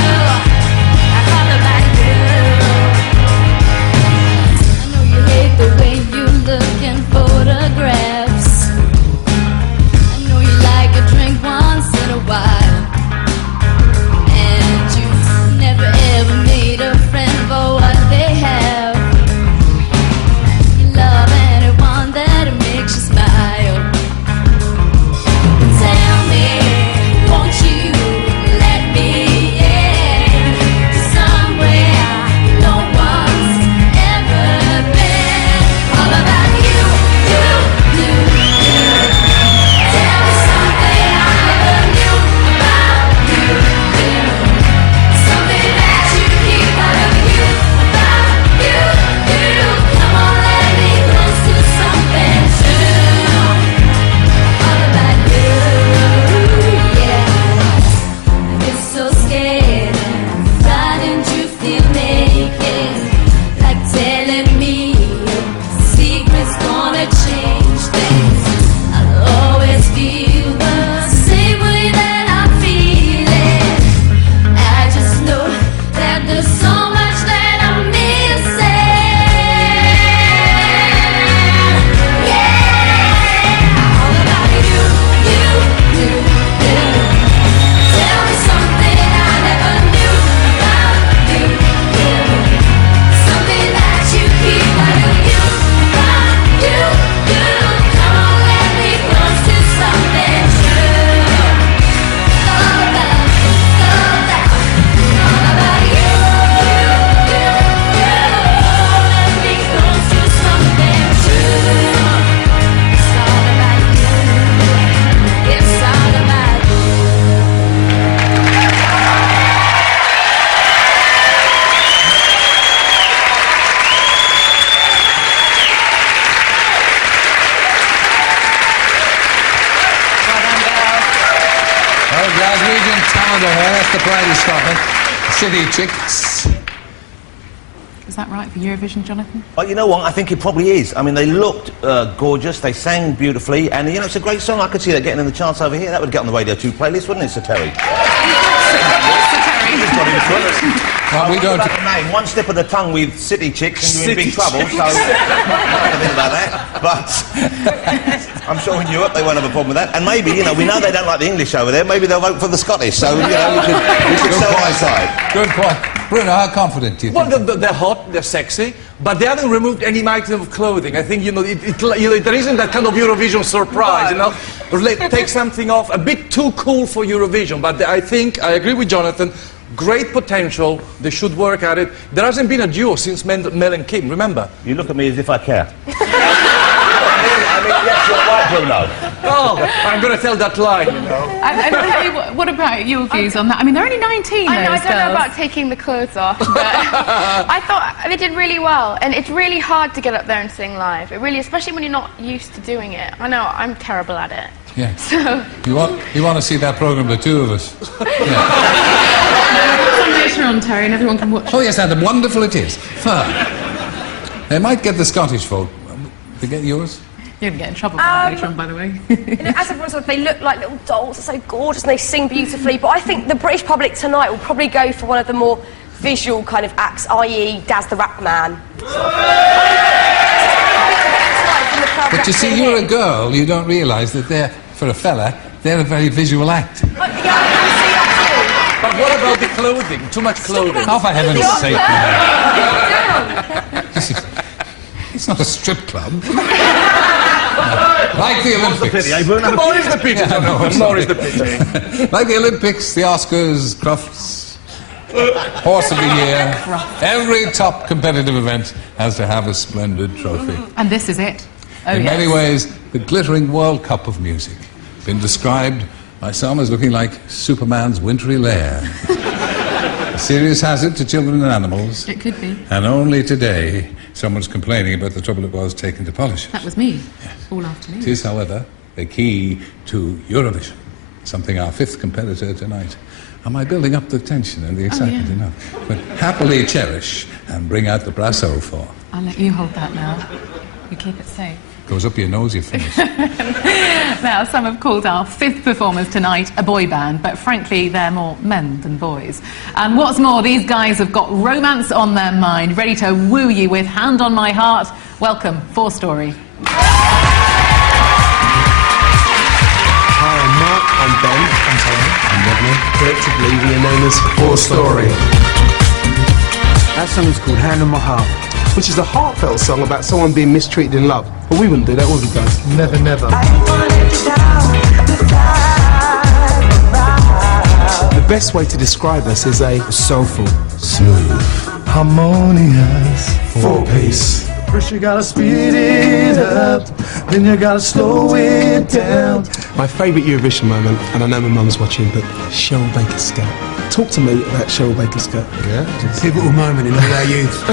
City Chicks. Is that right for Eurovision, Jonathan? Well, you know what? I think it probably is. I mean, they looked gorgeous, they sang beautifully, and, you know, it's a great song. I could see that getting in the charts over here. That would get on the Radio 2 playlist, wouldn't it, Sir Terry? Well, we don't... Name. One slip of the tongue with City Chicks and you're in big trouble, so I don't think about that. But I'm sure in Europe they won't have a problem with that. And maybe, you know, we know they don't like the English over there, maybe they'll vote for the Scottish, so, you know, we could sell our side. Good point. Bruno, how confident do you think? Well, they're hot, they're sexy, but they haven't removed any item of clothing. I think, you know, there isn't that kind of Eurovision surprise, you know? Take something off, a bit too cool for Eurovision, but I think, I agree with Jonathan, great potential, they should work at it. There hasn't been a duo since Mel and Kim, remember? You look at me as if I care. I mean, yes, you're right, Bruno. Oh, I'm going to tell that lie, you know. And Kaye, what about your views on that? I mean, they're only 19, I know, I those don't know girls. about taking the clothes off, but I thought they did really well. And it's really hard to get up there and sing live. It really, especially when you're not used to doing it. I know, I'm terrible at it. Yeah. So... You want to see that programme, the two of us? Come later on, Terry, and everyone can watch. Oh, yes, Adam, wonderful it is. Fun. They might get the Scottish vote. They get yours? You're going to get in trouble for that later on, by the way. You know, as everyone said, they look like little dolls, they're so gorgeous and they sing beautifully, but I think the British public tonight will probably go for one of the more visual kind of acts, i.e. Daz the Rap Man. But you see, you're a girl, you don't realise that they're, for a fella, they're a very visual act. But what about the clothing? Too much clothing. Oh, for heaven's sake, man. It's not a strip club. Like the Olympics. More is the pity. Yeah, no, more is the pity. Like the Olympics, the Oscars, Crufts, Horse of the Year. Every top competitive event has to have a splendid trophy. And this is it. Oh, In yes. many ways, the glittering World Cup of music. Been described by some as looking like Superman's wintry lair. A serious hazard to children and animals. It could be. And only today, someone's complaining about the trouble it was taking to polish it. That was me. All afternoon. It is, however, the key to Eurovision, something our fifth competitor tonight. Am I building up the tension and the excitement enough? But happily cherish and bring out the brasso for. I'll let you hold that now. You keep it safe. Goes up your nose, you're finished. Now, some have called our fifth performers tonight a boy band, but frankly, they're more men than boys. And what's more, these guys have got romance on their mind, ready to woo you with Hand on My Heart. Welcome, 4 Story. Hi, I'm Mark. I'm Ben. I'm Tony. I'm Rodney. Collectively, we are known as 4 Story. That song is called Hand on My Heart, which is a heartfelt song about someone being mistreated in love. But we wouldn't do that, would we, guys? Never, never. The best way to describe us is a soulful, smooth, harmonious 4-piece. First you gotta speed it up, then you gotta slow it down. My favourite Eurovision moment, and I know my mum's watching, but Cheryl Baker's skirt. Talk to me about Cheryl Baker's skirt. Yeah. Pivotal moment in all our youth.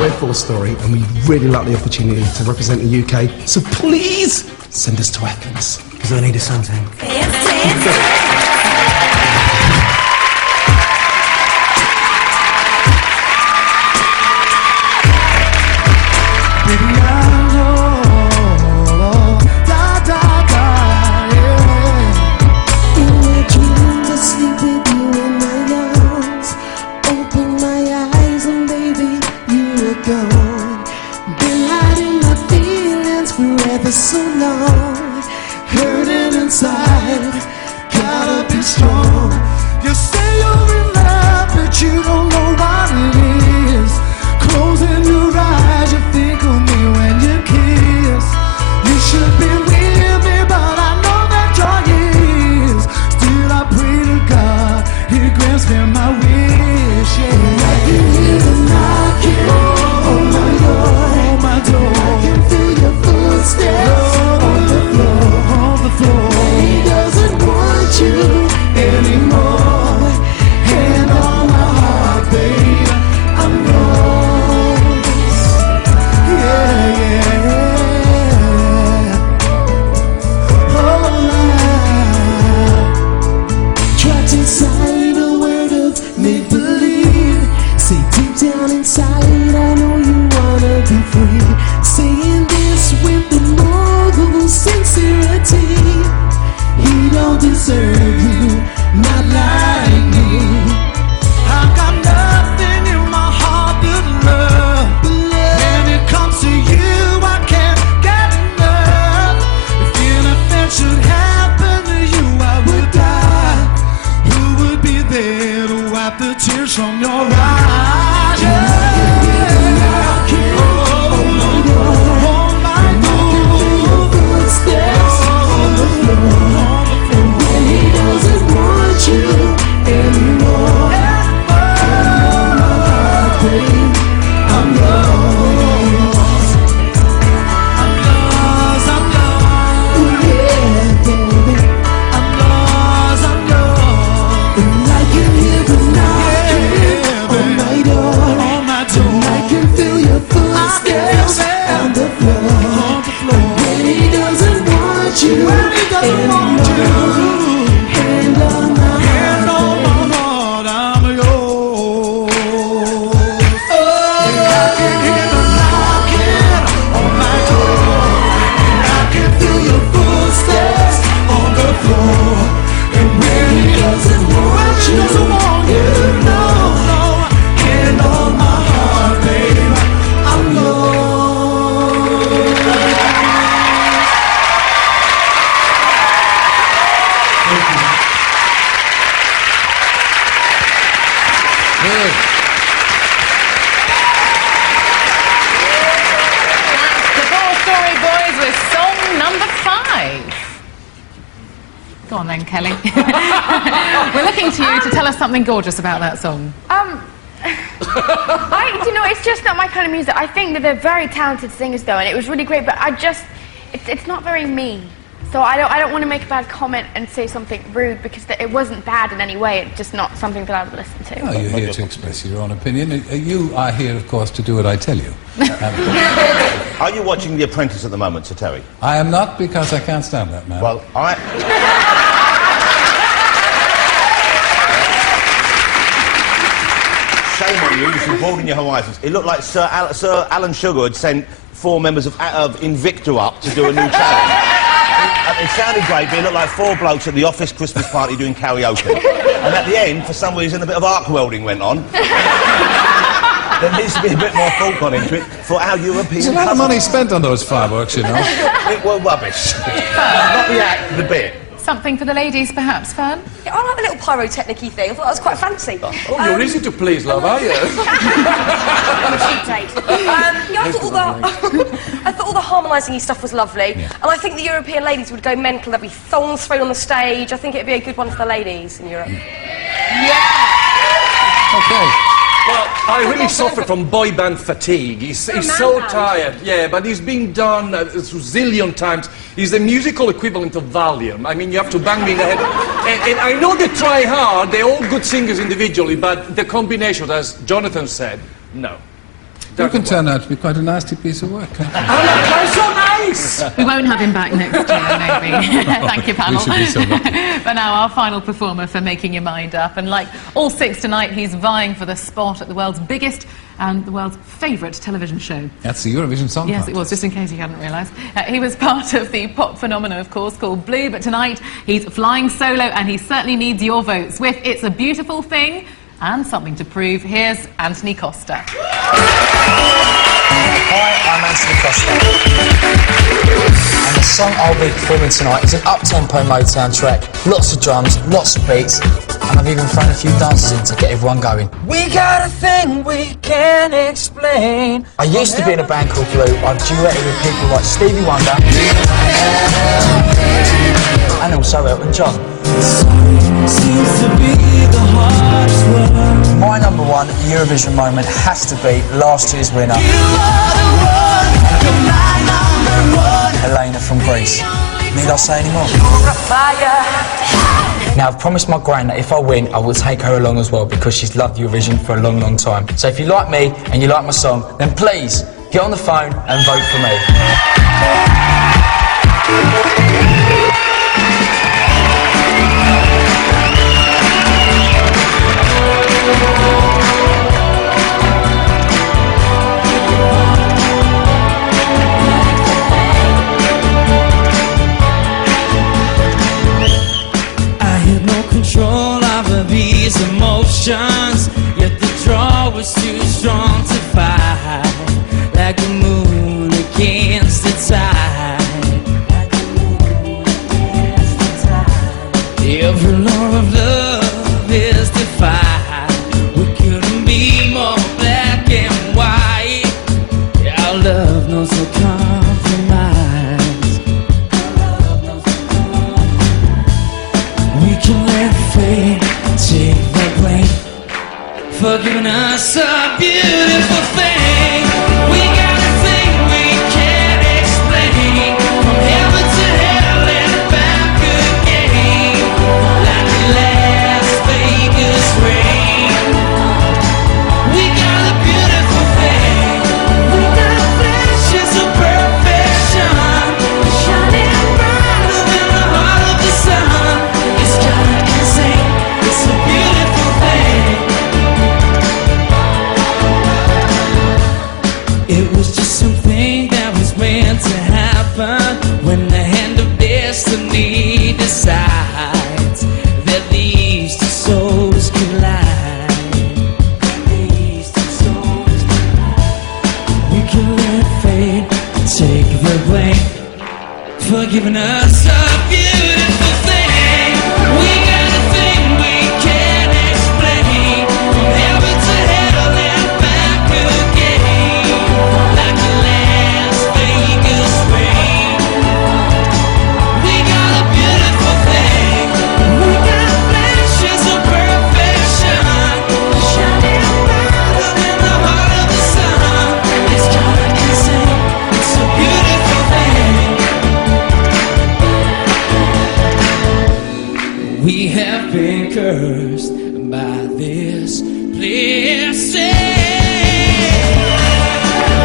We're 4 Story, and we'd really like the opportunity to represent the UK. So please send us to Athens, because I need a suntan. So long, hurting inside, God don't deserve you, not like me. I've got nothing in my heart but love. When it comes to you, I can't get enough. If anything should happen to you, I would die. Who would be there to wipe the tears from your eyes? Yeah. Go on then, Kelly. We're looking to you to tell us something gorgeous about that song. You know, it's just not my kind of music. I think that they're very talented singers, though, and it was really great. But it's not very me. So I don't want to make a bad comment and say something rude because it wasn't bad in any way. It's just not something that I would listen to. Oh, you're here to express your own opinion. You are here, of course, to do what I tell you. Are you watching The Apprentice at the moment, Sir Terry? I am not, because I can't stand that man. Well, Shame on you, you should broaden your horizons. It looked like Sir Alan Sugar had sent 4 members of Invicta up to do a new challenge. It sounded great, but it looked like 4 blokes at the office Christmas party doing karaoke. And at the end, for some reason, a bit of arc welding went on. There needs to be a bit more thought gone into it for our European There's a lot of money spent on those fireworks, you know. It were rubbish. Not the act, the bit. Something for the ladies, perhaps, Fern? Yeah, I like the little pyrotechnic-y thing. I thought that was quite fancy. Oh, you're easy to please, love, are you? I thought all the harmonising-y stuff was lovely. Yeah. And I think the European ladies would go mental. There'd be thongs thrown on the stage. I think it'd be a good one for the ladies in Europe. Yeah! Okay. Well, I really suffer from boy band fatigue. He's so tired, yeah, but he's been done a zillion times. He's the musical equivalent of Valium. I mean, you have to bang me in the head. And I know they try hard, they're all good singers individually, but the combination, as Jonathan said, no. You can turn out to be quite a nasty piece of work, can't you? I'm so nice! We won't have him back next year, maybe. Thank you, panel. We should be so lucky. But now, our final performer for Making Your Mind Up. And like all 6 tonight, he's vying for the spot at the world's biggest and the world's favourite television show. That's the Eurovision Song Yes, Contest. it was, just in case you hadn't realised. He was part of the pop phenomenon, of course, called Blue, but tonight he's flying solo and he certainly needs your votes with It's a Beautiful Thing and Something to Prove. Here's Anthony Costa. Hi, I'm Anthony Costa. And the song I'll be performing tonight is an up-tempo Motown track. Lots of drums, lots of beats, and I've even thrown a few dances in to get everyone going. We got a thing we can't explain. I used to be in a band called Blue. I've duetted with people like Stevie Wonder and also Elton John. Seems to be the hardest one. My number 1 Eurovision moment has to be last year's winner, Helena from Greece. Need I say any more? Now, I've promised my gran that if I win, I will take her along as well because she's loved Eurovision for a long, long time. So if you like me and you like my song, then please get on the phone and vote for me. was too strong to fight, like the moon against the tide. Every law of love is defied. We couldn't be more black and white. Our love knows no compromise. We can let fate take the blame for giving us a beautiful thing. We got a thing we can't explain, from heaven to hell and back again, like the Las Vegas rain. We got a beautiful thing. We got flashes of perfection, shining brighter than the heart of the sun. It's kinda insane. It's a beautiful thing. It was just something that was meant to happen when the hand of destiny decides that these two souls collide. These two souls collide. We can let fate take the blame for giving us a beautiful thing. We got a thing we can't explain, from heaven to hell and back again, like the Las Vegas rain. We got a beautiful thing. We got flashes of perfection, shining brighter than the heart of the sun. It's kinda insane. It's a beautiful thing. We have been cursed by this blessing.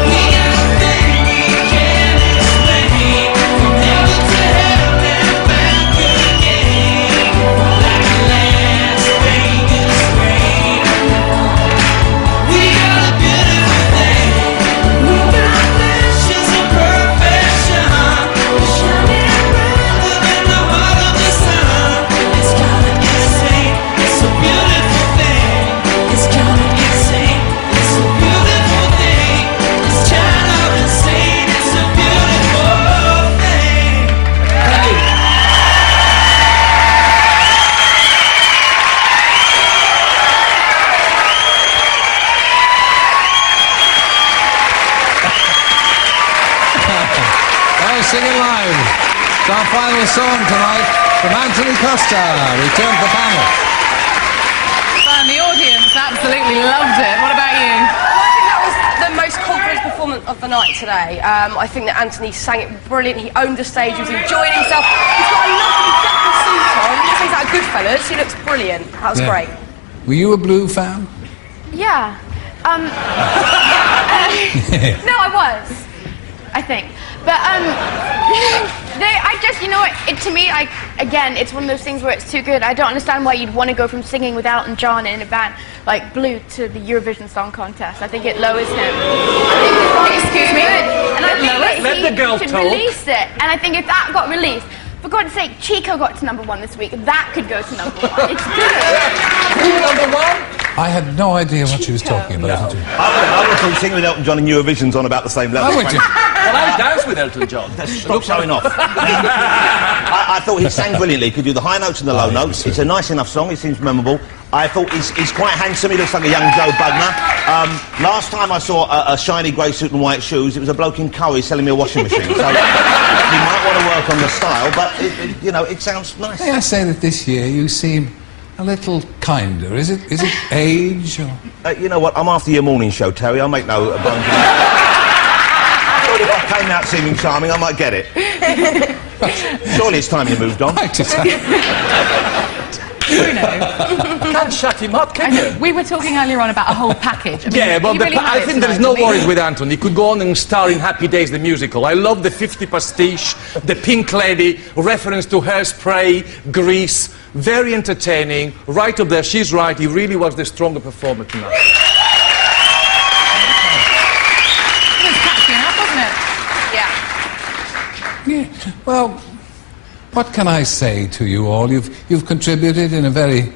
We got a thing we can't explain, from heaven to hell and back again, like the Las Vegas rain. We got a beautiful thing. We got flashes of perfection, shining brighter than the heart of the sun. It's kinda insane. It's a beautiful thing. It's kinda insane. It's a beautiful thing. It's kinda insane. It's a beautiful thing. Thank you. Well, singing live. It's our final song tonight from Anthony Costa. Return to the panel. And the audience absolutely loved it. What about you? I think that was the most confident performance of the night today. I think that Anthony sang it brilliant. He owned the stage. He was enjoying himself. He's got a lovely dapper suit on. He looks like Goodfellas. He looks brilliant. That was Yeah. great. Were you a Blue fan? Yeah. No, I was. I think. But I just, you know what? To me, again, it's one of those things where it's too good. I don't understand why you'd want to go from singing with Elton John in a band like Blue to the Eurovision Song Contest. I think it lowers him. Excuse me? And I think that Let the girl he should talk. release it. And I think if that got released, for God's sake, Chico got to #1 this week. That could go to #1. It's good. Number one? I had no idea what she was talking about. I would think singing with Elton John and Eurovision's on about the same level. Oh, would you? Well, I danced with Elton John. Stop showing off. I thought he sang brilliantly. He could do the high notes and the low notes. It's a nice enough song. It seems memorable. I thought he's quite handsome. He looks like a young Joe Bugner. Last time I saw a shiny grey suit and white shoes, it was a bloke in Kaye selling me a washing machine. So you might want to work on the style, but it sounds nice. May I say that this year you seem a little kinder? Is it age or? You know what? I'm after your morning show, Terry. I'll make no bones. If I came out seeming charming, I might get it. Surely it's time you moved on. Can't shut him up, can you? We were talking earlier on about a whole package. I mean, Yeah, but he really had I it think there's tonight, no didn't he? worries with Anthony. He could go on and star in Happy Days, the musical. I love the 50 pastiche, the Pink Lady, reference to Hairspray, Grease. Very entertaining. Right up there, she's right. He really was the stronger performer tonight. It was catchy enough, wasn't it? Yeah. Yeah. Well, what can I say to you all? You've contributed in a very...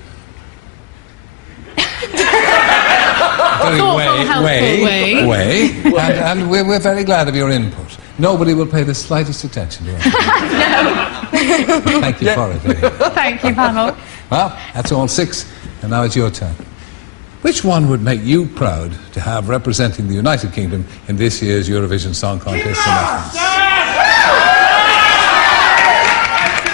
very well And we're very glad of your input. Nobody will pay the slightest attention to it. Thank you for it. Thank you, panel. Well, that's all 6, and now it's your turn. Which one would make you proud to have representing the United Kingdom in this year's Eurovision Song Contest selection?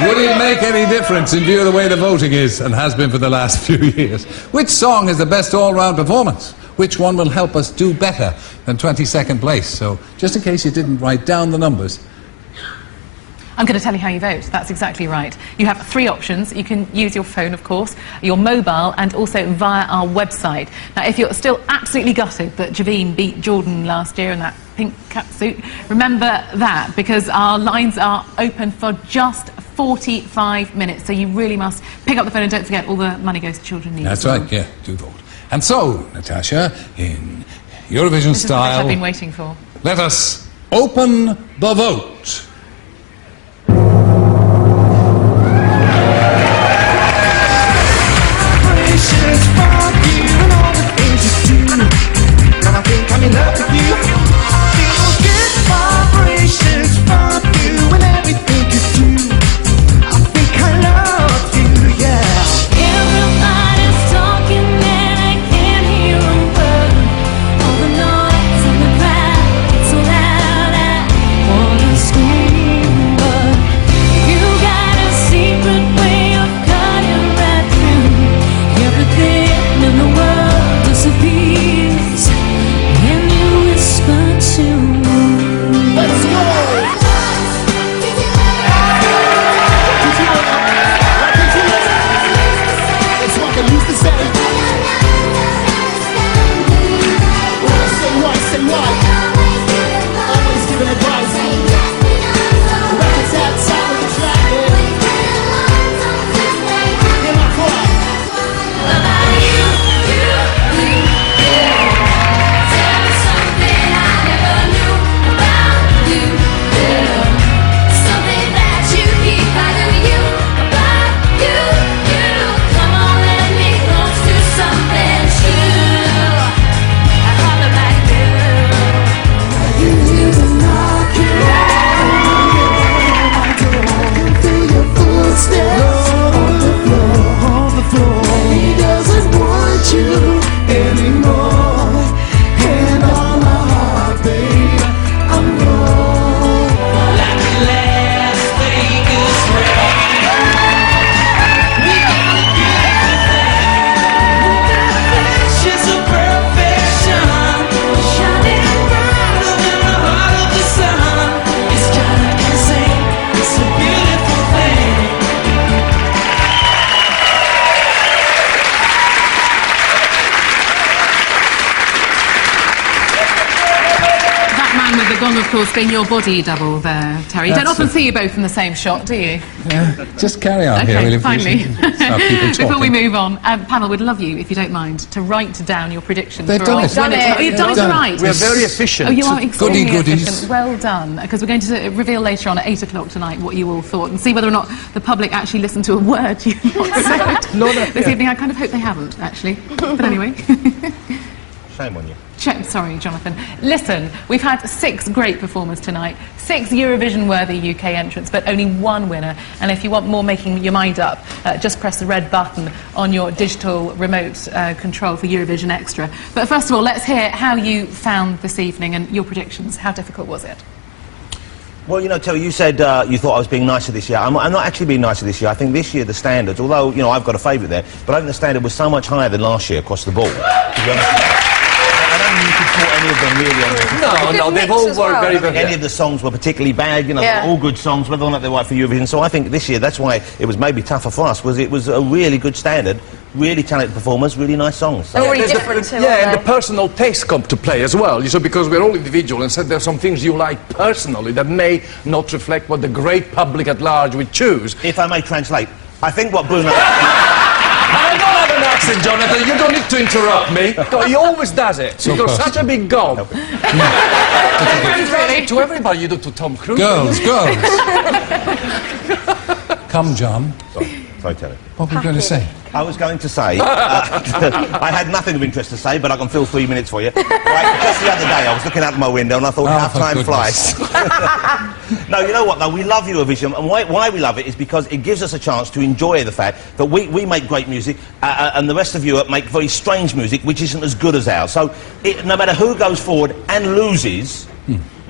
Would it make any difference in view of the way the voting is and has been for the last few years? Which song is the best all-round performance? Which one will help us do better than 22nd place? So, just in case you didn't write down the numbers, I'm going to tell you how you vote. That's exactly right. You have 3 options. You can use your phone, of course, your mobile, and also via our website. Now, if you're still absolutely gutted that Javine beat Jordan last year in that pink catsuit, remember that, because our lines are open for just 45 minutes. So you really must pick up the phone, and don't forget, all the money goes to children in need. that's right, yeah, do vote. And so, Natasha, in Eurovision This is the bit style, I've been waiting for. let us open the vote. Vibrations from you and all the things you do. Now I think I'm in love with you. Feel good vibrations from you and everything you do. I think I love you, yeah. Everybody's talking and I can't hear a word. All the noise in the crowd, it's so loud I wanna scream, but you got a secret way of cutting right through. Everything in the world disappears when you whisper to me. Let's go! It's what they used to say. Say what? Always giving advice. Records that sound attractive. In my car. About you, yeah. Tell me something I never knew about you, yeah. Something that you keep hiding you, about you. Come on, let me close to something true. I holler like you. Feel your footsteps on the floor. He doesn't want you anymore. And on my heart, babe, I'm gone. Like the last Vegas rain. We gotta get there. Flashes of perfection, shining brighter than the heart of the sun. It's kinda insane. It's a beautiful thing. That man with the gong, of course, being your body double there, Terry. You don't That's often it. see you both in the same shot, do you? Just carry on here, will Okay, you, finally. please? Stop people Before we talking. move on, panel would love you, if you don't mind, to write down your predictions. They've for done our it. Done winners. it. Oh, you've done it, Done it. right. We're very efficient. Oh, you are extremely goodies. efficient. Well done. Because we're going to reveal later on at 8 o'clock tonight what you all thought and see whether or not the public actually listened to a word you've not said this evening. I kind of hope they haven't, actually. But anyway. Shame on you. Sorry, Jonathan. Listen, we've had 6 great performers tonight, 6 Eurovision-worthy UK entrants, but only 1 winner. And if you want more making your mind up, just press the red button on your digital remote control for Eurovision Extra. But first of all, let's hear how you found this evening and your predictions. How difficult was it? Well, you know, Terry, you said you thought I was being nicer this year. I'm not actually being nicer this year. I think this year the standards, although, you know, I've got a favourite there, but I think the standard was so much higher than last year across the board. To be honest. I don't think you could fault any of them really on No, they've all worked very, very Any of the songs were particularly bad, you know, Yeah. all good songs, whether or not they're right for Eurovision. So I think this year, that's why it was maybe tougher for us, was it was a really good standard, really talented performers, really nice songs. So. They're really There's different too, yeah, aren't and the they? personal taste come to play as well. So because we're all individual, and so there's some things you like personally that may not reflect what the great public at large would choose. If I may translate, I think what Bruno... I don't have an accent, Jonathan. You don't need to interrupt me. No, he always does it. So You're close. such a big gob. Really? To everybody, you do to Tom Cruise. Girls. Come, John. Sorry, Terry. What were you going to say? I was going to say, I had nothing of interest to say, but I can fill 3 minutes for you. Right, just the other day, I was looking out my window and I thought, half-time flies. No, you know what, though? We love Eurovision, and why we love it is because it gives us a chance to enjoy the fact that we make great music, and the rest of Europe make very strange music, which isn't as good as ours. So, no matter who goes forward and loses,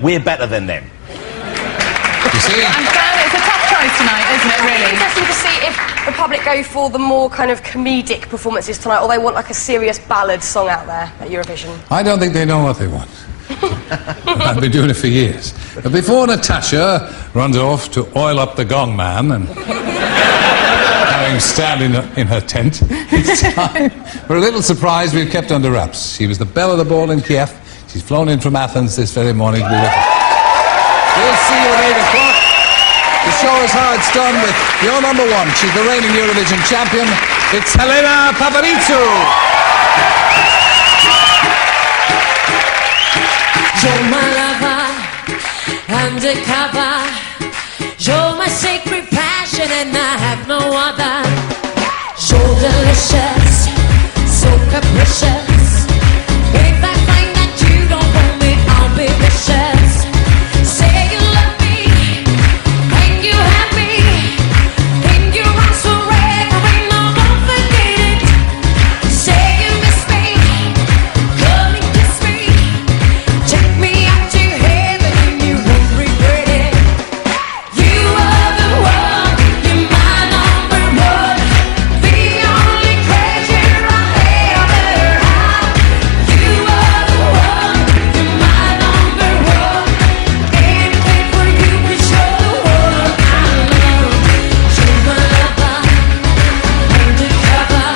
we're better than them. You see? And Dan, it's a tough choice tonight, isn't it, really? It's interesting to see if the public go for the more kind of comedic performances tonight, or they want like a serious ballad song out there at Eurovision. I don't think they know what they want. I've been doing it for years. But before Natasha runs off to oil up the gong man and having stand in her tent, it's time for a little surprise we've kept under wraps. She was the belle of the ball in Kiev. She's flown in from Athens this very morning to be with us. We'll see you at 8 o'clock. The show is how it's done with your number one. She's the reigning Eurovision champion. It's Helena Paparizou. You're my lover, undercover. You're my sacred passion and I have no other. You're delicious, so capricious. If I find that you don't want me, I'll be vicious. Say you love me, and you have me. In your arms forever, and I won't forget it. Say you miss me, come and kiss me. Take me out to heaven and you won't regret it. You are the one, you're my number one. The only treasure I ever had. You are the one, you're my number one. Anything for you 'cause you're the one I love. You're my lover, undercover.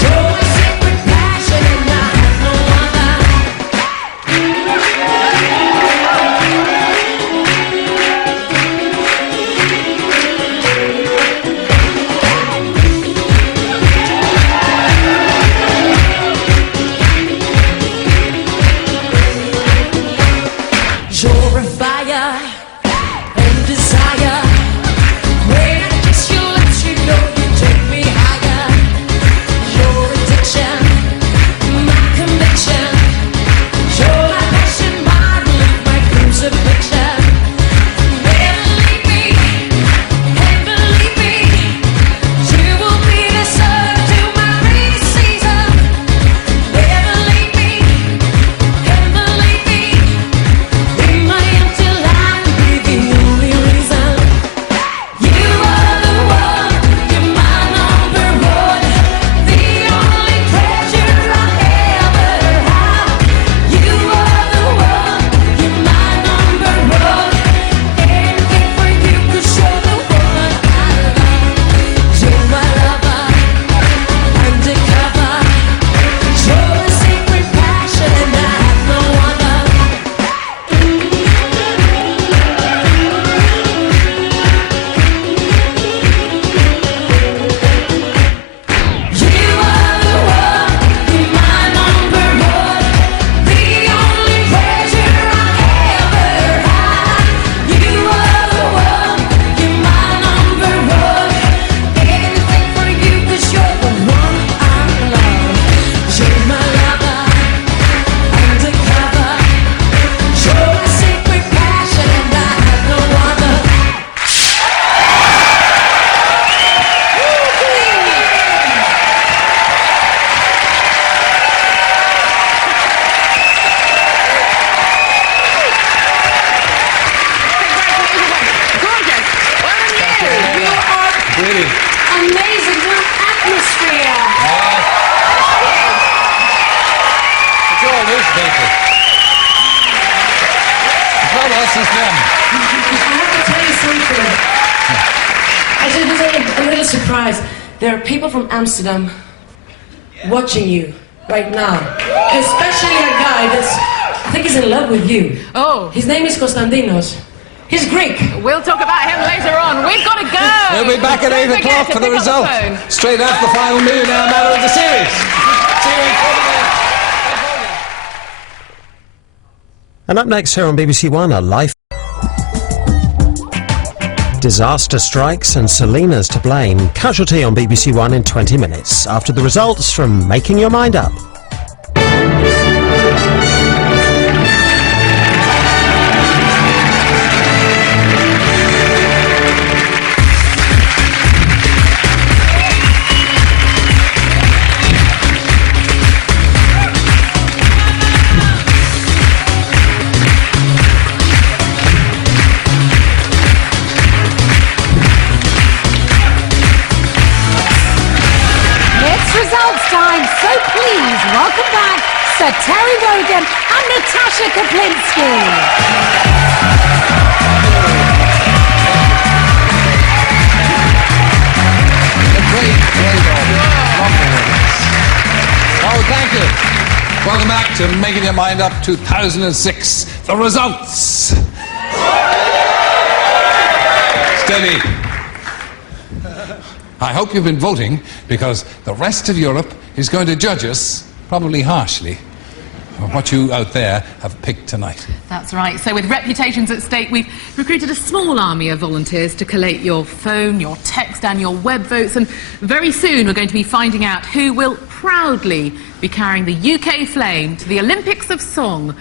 You're my secret passion and I have no other. You're a fire and desire. When I kiss your lips, you know you take me higher. Your addiction, my conviction. You're my passion, my relief, my crucifixion. Never leave me, never leave me. You will be the sun to my rainy season. Never leave me, never leave me. In my empty life, be the only reason. You are the one, you're my number one. The only treasure I ever had. You are the one, you're my number one. Anything for you 'cause you're the one I love. You're my lover, undercover. You're a secret passion and I have no other. You are the one, you're my number one. The only treasure I ever had. You are the one, you're my number one. Anything for you 'cause you're the one I love. You're my lover, undercover. You're a secret passion and I have no other. Gorgeous. Well done you. You are Brilliant. Amazing, what atmosphere. It's all these people. It's not us, it's them. I have to tell you something. I just was a little surprised. There are people from Amsterdam watching you right now. Especially a guy that's, I think he's in love with you. Oh. His name is Konstantinos. He's Greek. We'll talk about him later on. We've got to go. We'll be back at 8 Don't forget o'clock to for the pick up result. phone. Straight after the final millionaire matter of the series. See you in 40 minutes. And up next here on BBC One, a life. Disaster strikes and Selena's to blame. Casualty on BBC One in 20 minutes. After the results from Making Your Mind Up. Welcome back, Sir Terry Wogan and Natasha Kaplinski. Oh, thank you. Welcome back to Making Your Mind Up 2006. The results. Steady. I hope you've been voting, because the rest of Europe is going to judge us, probably harshly, for what you out there have picked tonight. That's right. So with reputations at stake, we've recruited a small army of volunteers to collate your phone, your text and your web votes, and very soon we're going to be finding out who will proudly be carrying the UK flame to the Olympics of Song,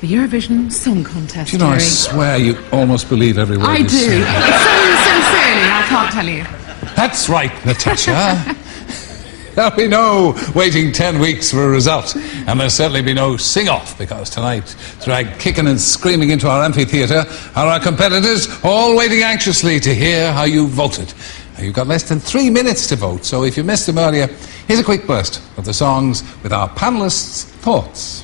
the Eurovision Song Contest. You know, I Terry. swear you almost believe every word I you do. say. So sincerely, I can't tell you. That's right, Natasha. There'll be no waiting 10 weeks for a result, and there'll certainly be no sing-off, because tonight, dragged kicking and screaming into our amphitheatre, are our competitors, all waiting anxiously to hear how you voted. Now, you've got less than 3 minutes to vote, so if you missed them earlier, here's a quick burst of the songs with our panellists' thoughts.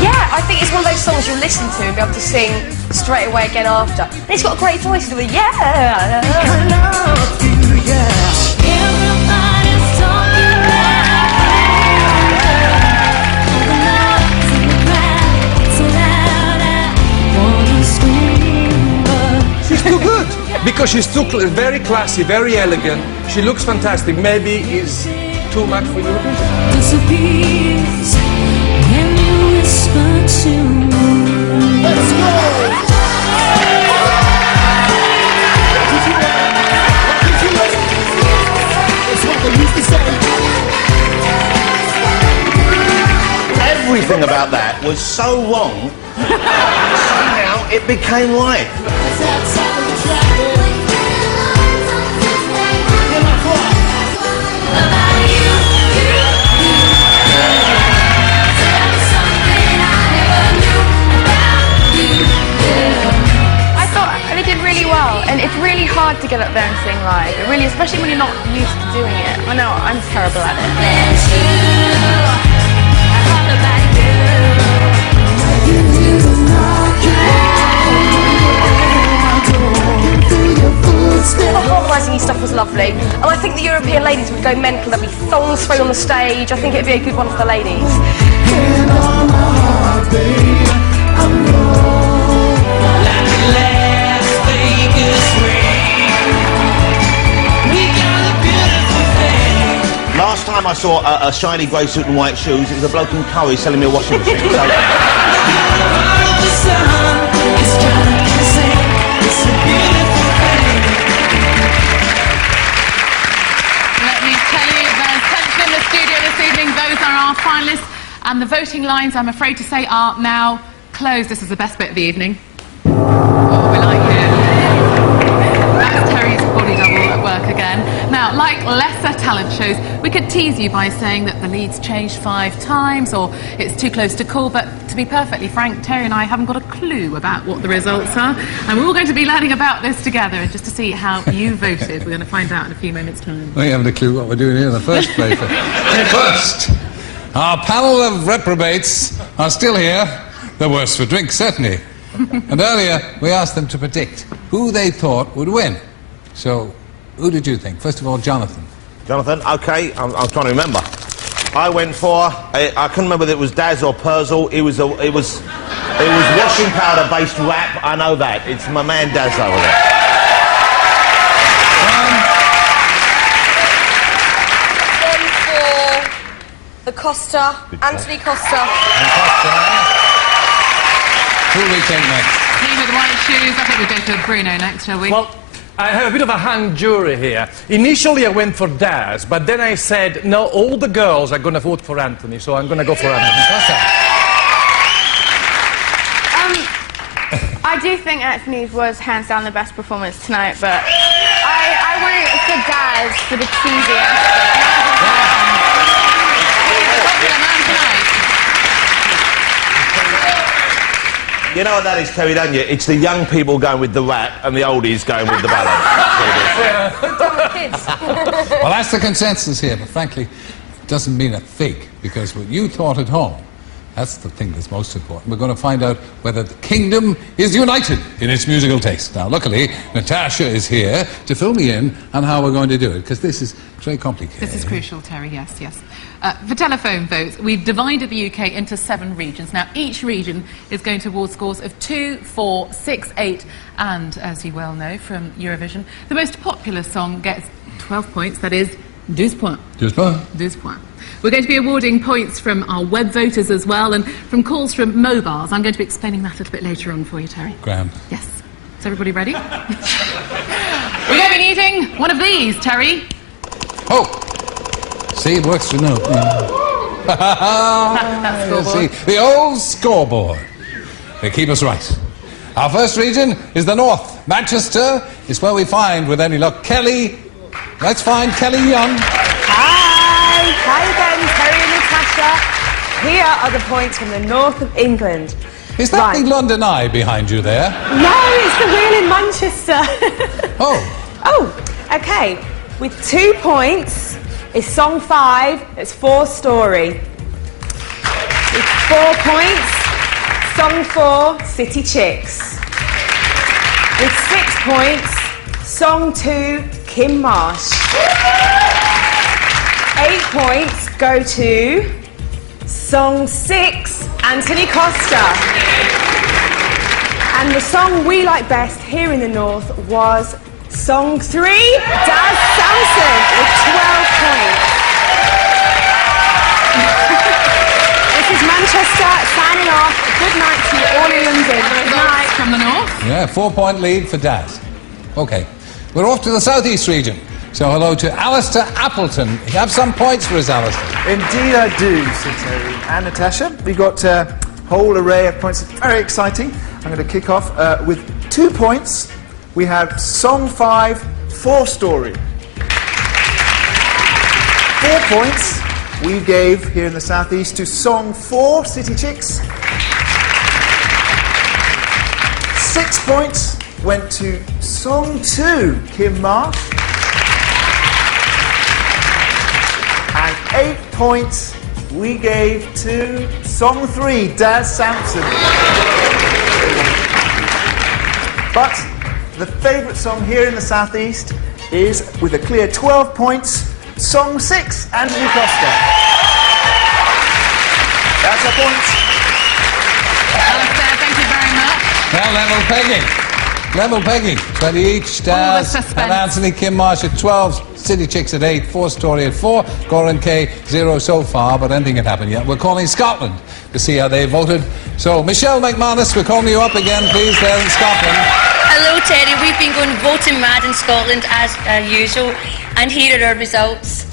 Yeah, I think it's one of those songs you'll listen to and be able to sing straight away again after. And he's got a great voice to do it. Yeah. She's too good. Because she's too very classy, very elegant. She looks fantastic. Maybe it's too much for you. Disappears when you whisper to me. Let's go! Everything about that was so wrong, somehow it became right. And it's really hard to get up there and sing live. It really, especially when you're not used to doing it. I know, I'm terrible at The harmonising stuff was lovely, and I think the European ladies would go mental. There'd be thongs thrown on the stage. I think it'd be a good one for the ladies. Last time I saw a shiny grey suit and white shoes, it was a bloke in Curry selling me a washing machine. So... Let me tell you, there's tension in the studio this evening. Those are our finalists, and the voting lines, I'm afraid to say, are now closed. This is the best bit of the evening. What we like here. That's Terry's body double at work again. Now, like lesser talent shows, we could tease you by saying that the lead's changed 5 times, or it's too close to call, but to be perfectly frank, Terry and I haven't got a clue about what the results are, and we're all going to be learning about this together, and just to see how you voted, we're going to find out in a few minutes' time. We haven't a clue what we're doing here in the first place. First, our panel of reprobates are still here. The worse for drink, certainly. And earlier, we asked them to predict who they thought would win. So, who did you think? First of all, Jonathan. Jonathan, OK, I'm trying to remember. I went for, I couldn't remember whether it was Daz or Purzel. It was washing powder-based rap. I know that. It's my man Daz over there. for Costa, Anthony Costa. Who will we take next? Team with the white shoes. I think we'll go for Bruno next, shall we? Well, I have a bit of a hung jury here. Initially, I went for Daz, but then I said, no, all the girls are going to vote for Anthony, so I'm going to go for Anthony. I do think Anthony's was hands down the best performance tonight, but I went for Daz for the cheesy You know what that is, Terry, don't you? It's the young people going with the rap and the oldies going with the ballad. Well, that's the consensus here, but frankly, it doesn't mean a fig, because what you thought at home, that's the thing that's most important. We're going to find out whether the kingdom is united in its musical taste. Now, luckily, Natasha is here to fill me in on how we're going to do it, because this is very complicated. This is crucial, Terry, yes, yes. For telephone votes, we've divided the UK into 7 regions. Now, each region is going to award scores of 2, 4, 6, 8, and, as you well know from Eurovision, the most popular song gets 12 points, that is, 12 points. 12 points. 12 points. We're going to be awarding points from our web voters as well, and from calls from mobiles. I'm going to be explaining that a little bit later on for you, Terry. Graham. Yes. Is everybody ready? We're going to be needing one of these, Terry. Oh! See, it works for no. That's scoreboard. See, the old scoreboard. They keep us right. Our first region is the North. Manchester is where we find, with any luck, Kelly. Let's find Kelly Young. Hi! Hi again, Terry and Natasha. Here are the points from the north of England. Is that the London Eye behind you there? No, it's the wheel in Manchester. Oh. Oh, okay. With 2 points is song 5, it's 4 Story. With 4 points, song 4, City Chicks. With 6 points, song 2, Kim Marsh. 8 points go to song 6, Anthony Costa. And the song we like best here in the north was song 3, Daz Sampson, with 12 points. This is Manchester signing off. Good night to you all in London. Good night. From the north. Yeah, 4-point lead for Daz. OK. We're off to the southeast region. So hello to Alistair Appleton. You have some points for us, Alistair. Indeed I do, Sir Terry and Natasha. We've got a whole array of points. It's very exciting. I'm going to kick off with 2 points. We have song 5, 4 Story. 4 points we gave here in the southeast to song 4, City Chicks. 6 points went to song 2, Kim Marsh. And 8 points we gave to song 3, Daz Sampson. But the favourite song here in the southeast is, with a clear 12 points, song 6, Anthony Costa. That's a point. Alistair, thank you very much. Now level pegging. Level pegging. 20 each. Daz and Anthony. Kim Marsh at 12. City Chicks at 8. 4 Story at 4. Goran, Kaye 0 so far, but anything can happen yet. We're calling Scotland to see how they voted. So, Michelle McManus, we're calling you up again, please, there in Scotland. Hello, Terry. We've been going voting mad in Scotland as usual, and here are our results.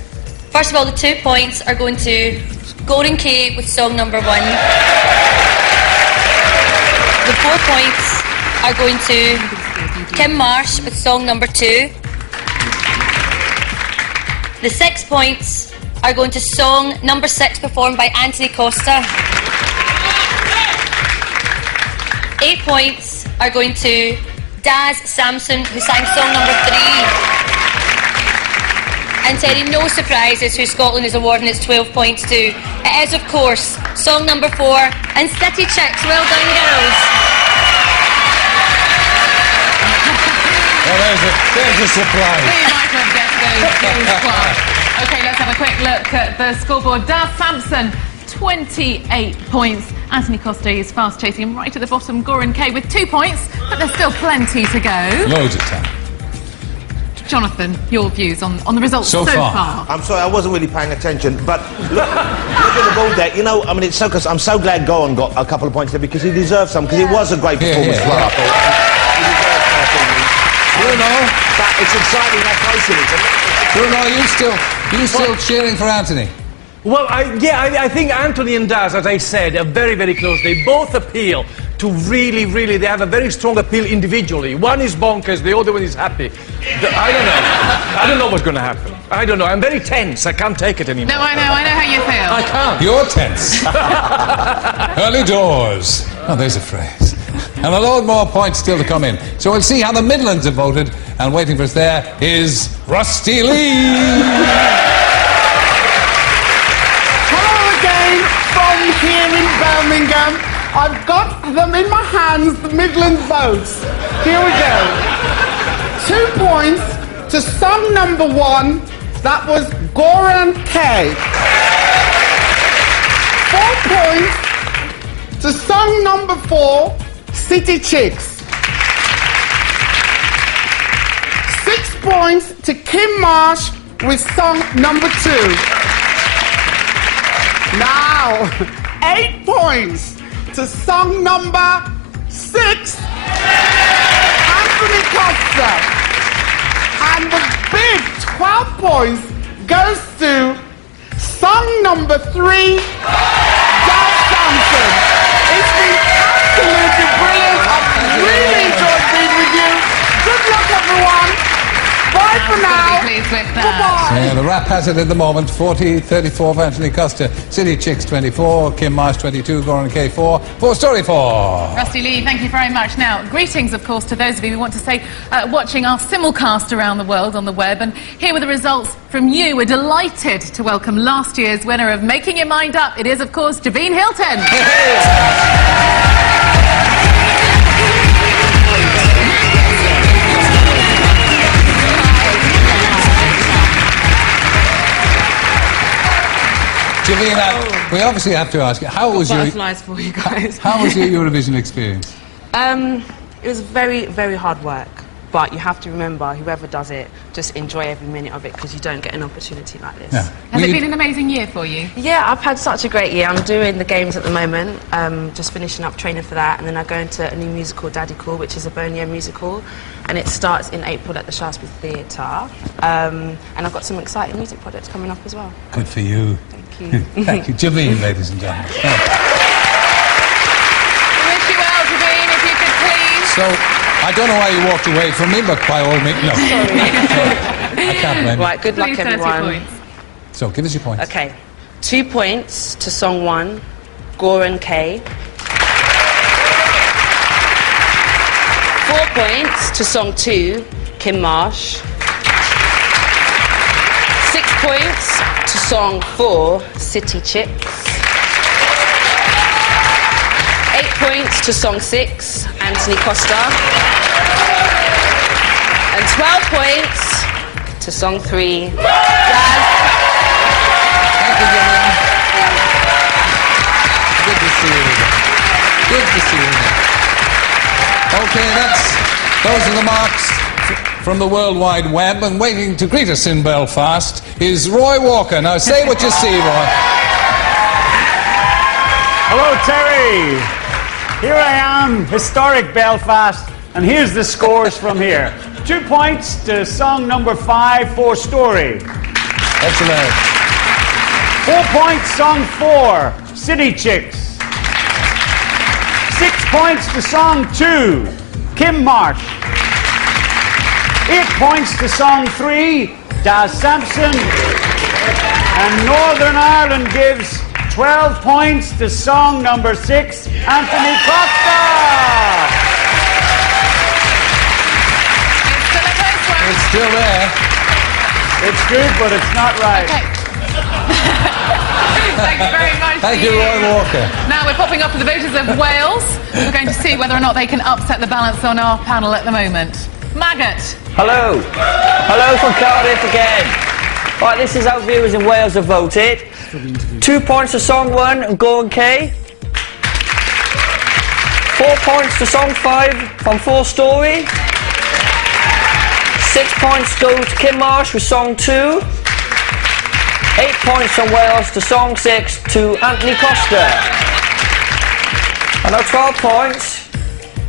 First of all, the 2 points are going to Goran Kaye with song number 1. The 4 points are going to Kim Marsh with song number 2. The 6 points are going to song number 6 performed by Anthony Costa. 8 points are going to Daz Sampson, who sang song number 3. And Terry, no surprises who Scotland is awarding its 12 points to. It is, of course, song number 4 and City Chicks. Well done, girls. Well, there's a surprise. We might have guessed those twice. OK, let's have a quick look at the scoreboard. Daz Sampson, 28 points. Anthony Costa is fast chasing him right at the bottom. Goran Kaye with 2 points, but there's still plenty to go. Loads of time. Jonathan, your views on the results So so far. far. I'm sorry, I wasn't really paying attention, but look at the ball deck. You know, I mean, it's so. Cause I'm so glad Goran got a couple of points there because he deserved some. Because it was a great performance. Yeah. Well, I thought. He deserved something. Bruno, But it's exciting how close it is. Bruno, you still cheering for Anthony? Well, I think Anthony and Daz, as I said, are very, very close. They both appeal to really, they have a very strong appeal individually. One is bonkers, the other one is happy. I don't know. I don't know what's going to happen. I don't know. I'm very tense. I can't take it anymore. No, I know how you feel. I can't. You're tense. Early doors. Oh, there's a phrase. And a load more points still to come in. So we'll see how the Midlands have voted. And waiting for us there is Rusty Lee. Hello again from here in Birmingham. I've got them in my hands, the Midland votes. Here we go. 2 points to song number 1. That was Goran Kaye. 4 points to song number 4, City Chicks. 6 points to Kim Marsh with song number 2. Now, 8 points to song number 6, Anthony Costa. And the big 12 points goes to song number 3, Daz Sampson. It's been absolutely brilliant. I've really enjoyed being with you. Good luck, everyone. Bye for now. Pleased with that. Goodbye. Yeah, the rap has it at the moment. 40-34 for Anthony Costa. City Chicks 24, Kim Marsh 22, Goran Kaye 4, 4 Story 4. Rusty Lee, thank you very much. Now, greetings, of course, to those of you who want to say watching our simulcast around the world on the web. And here were the results from you. We're delighted to welcome last year's winner of Making Your Mind Up. It is, of course, Javine Hilton. Javine, we obviously have to ask you, how was your butterflies for you guys. How was your Eurovision experience? It was very, very hard work, but you have to remember, whoever does it, just enjoy every minute of it because you don't get an opportunity like this. Yeah. Has it been an amazing year for you? Yeah, I've had such a great year. I'm doing the games at the moment, just finishing up training for that, and then I go into a new musical, Daddy Cool, which is a Bonnier musical, and it starts in April at the Shaftesbury Theatre. And I've got some exciting music projects coming up as well. Good for you. Thank you. Thank you. Javine, ladies and gentlemen. We wish you well, Javine, if you could please. So, I don't know why you walked away from me, but by all means, no. I can't blame you. Right, good luck, Please, 30 everyone. points. So, give us your points. Okay, 2 points to song 1, Goran Kaye. 4 points to song 2, Kim Marsh. 6 points to song 4, City Chicks. 8 points to song 6, Anthony Costa. And 12 points to song 3, Daz. Thank you, Javine. Good to see you again. Good to see you again. Okay, those are the marks from the World Wide Web, and waiting to greet us in Belfast is Roy Walker. Now, say what you see, Roy. Hello, Terry. Here I am, historic Belfast, and here's the scores from here. 2 points to song number 5, 4 Story. Excellent. 4 points, song 4, City Chicks. 6 points to song 2, Kim Marsh. 8 points to song 3, Daz Sampson. And Northern Ireland gives 12 points to song number 6, Anthony Costa. It's still there. It's good, but it's not right. Thanks very much. Thank to you, Roy Walker. Now we're popping up for the voters of Wales. We're going to see whether or not they can upset the balance on our panel at the moment. Maggot. Hello. Hello from Cardiff again. Right, this is how viewers in Wales have voted. 2 points to song 1 and Goran Kaye. 4 points to song 5 from 4 Story. 6 points go to Kim Marsh with song 2. 8 points from Wales to song 6 to Anthony Costa. And now 12 points.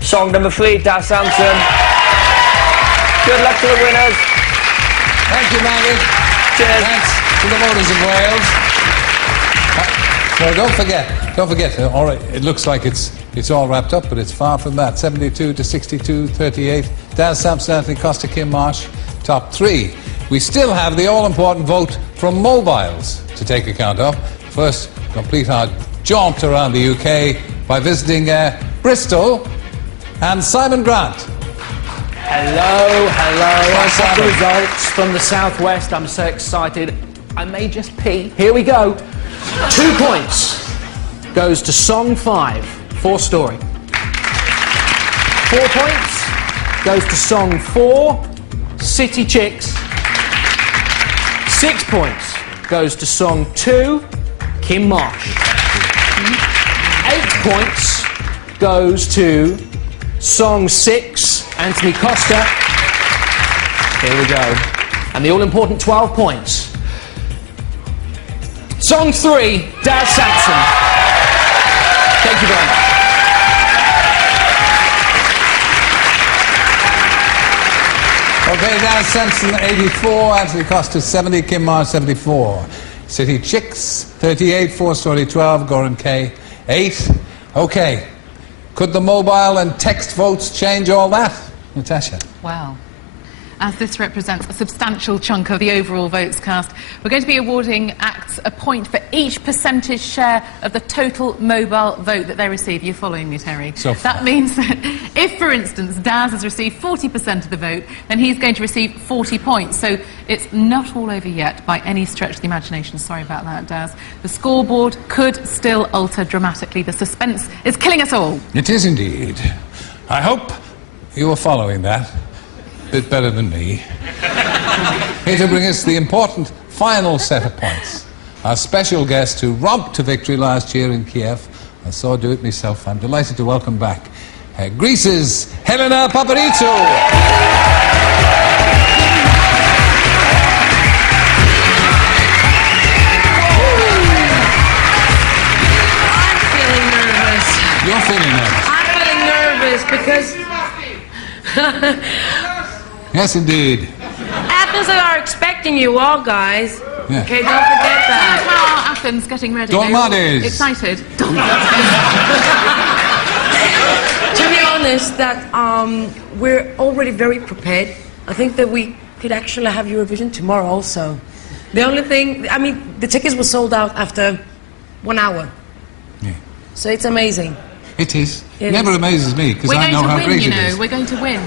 Song number 3, Daz Sampson. Good luck to the winners. Thank you, Maggie. Cheers. Thanks to the voters of Wales. Well, don't forget. All right, it looks like it's all wrapped up, but it's far from that. 72 to 62, 38. Daz Sampson, Anthony Costa, Kim Marsh, top 3. We still have the all-important vote from mobiles to take account of. First, complete our jaunt around the UK by visiting Bristol and Simon Grant. Hello. I've got the Simon. results from the southwest. I'm so excited. I may just pee. Here we go. 2 points goes to song 5, 4 Story. 4 points goes to song 4, City Chicks. 6 points goes to song 2, Kim Marsh. 8 points goes to song 6, Anthony Costa. Here we go. And the all-important 12 points. Song 3, Daz Sampson. Thank you very much. Okay, Daz Sampson, 84, Anthony Costa, 70, Kim Marsh, 74. City Chicks, 38, 4 Story, 12, Goran, Kaye, 8. Okay, could the mobile and text votes change all that? Natasha? Well, as this represents a substantial chunk of the overall votes cast, we're going to be awarding acts a point for each percentage share of the total mobile vote that they receive. You're following me, Terry? So far. That means that if, for instance, Daz has received 40% of the vote, then he's going to receive 40 points. So it's not all over yet by any stretch of the imagination. Sorry about that, Daz. The scoreboard could still alter dramatically. The suspense is killing us all. It is indeed. I hope you are following that. Bit better than me. Here to bring us the important final set of points. Our special guest who romped to victory last year in Kiev. I saw her do it myself. I'm delighted to welcome back Greece's Helena Paparizou. You're feeling nervous. I'm feeling nervous because Yes, indeed. Athens are expecting you all, guys. Yeah. Okay, don't forget that. How are Athens getting ready? Dormades. Excited. To be honest, that we're already very prepared. I think that we could actually have Eurovision tomorrow also. The only thing, I mean, the tickets were sold out after 1 hour. Yeah. So it's amazing. It is. It Never is. amazes me because I know how great it is. We're going to win.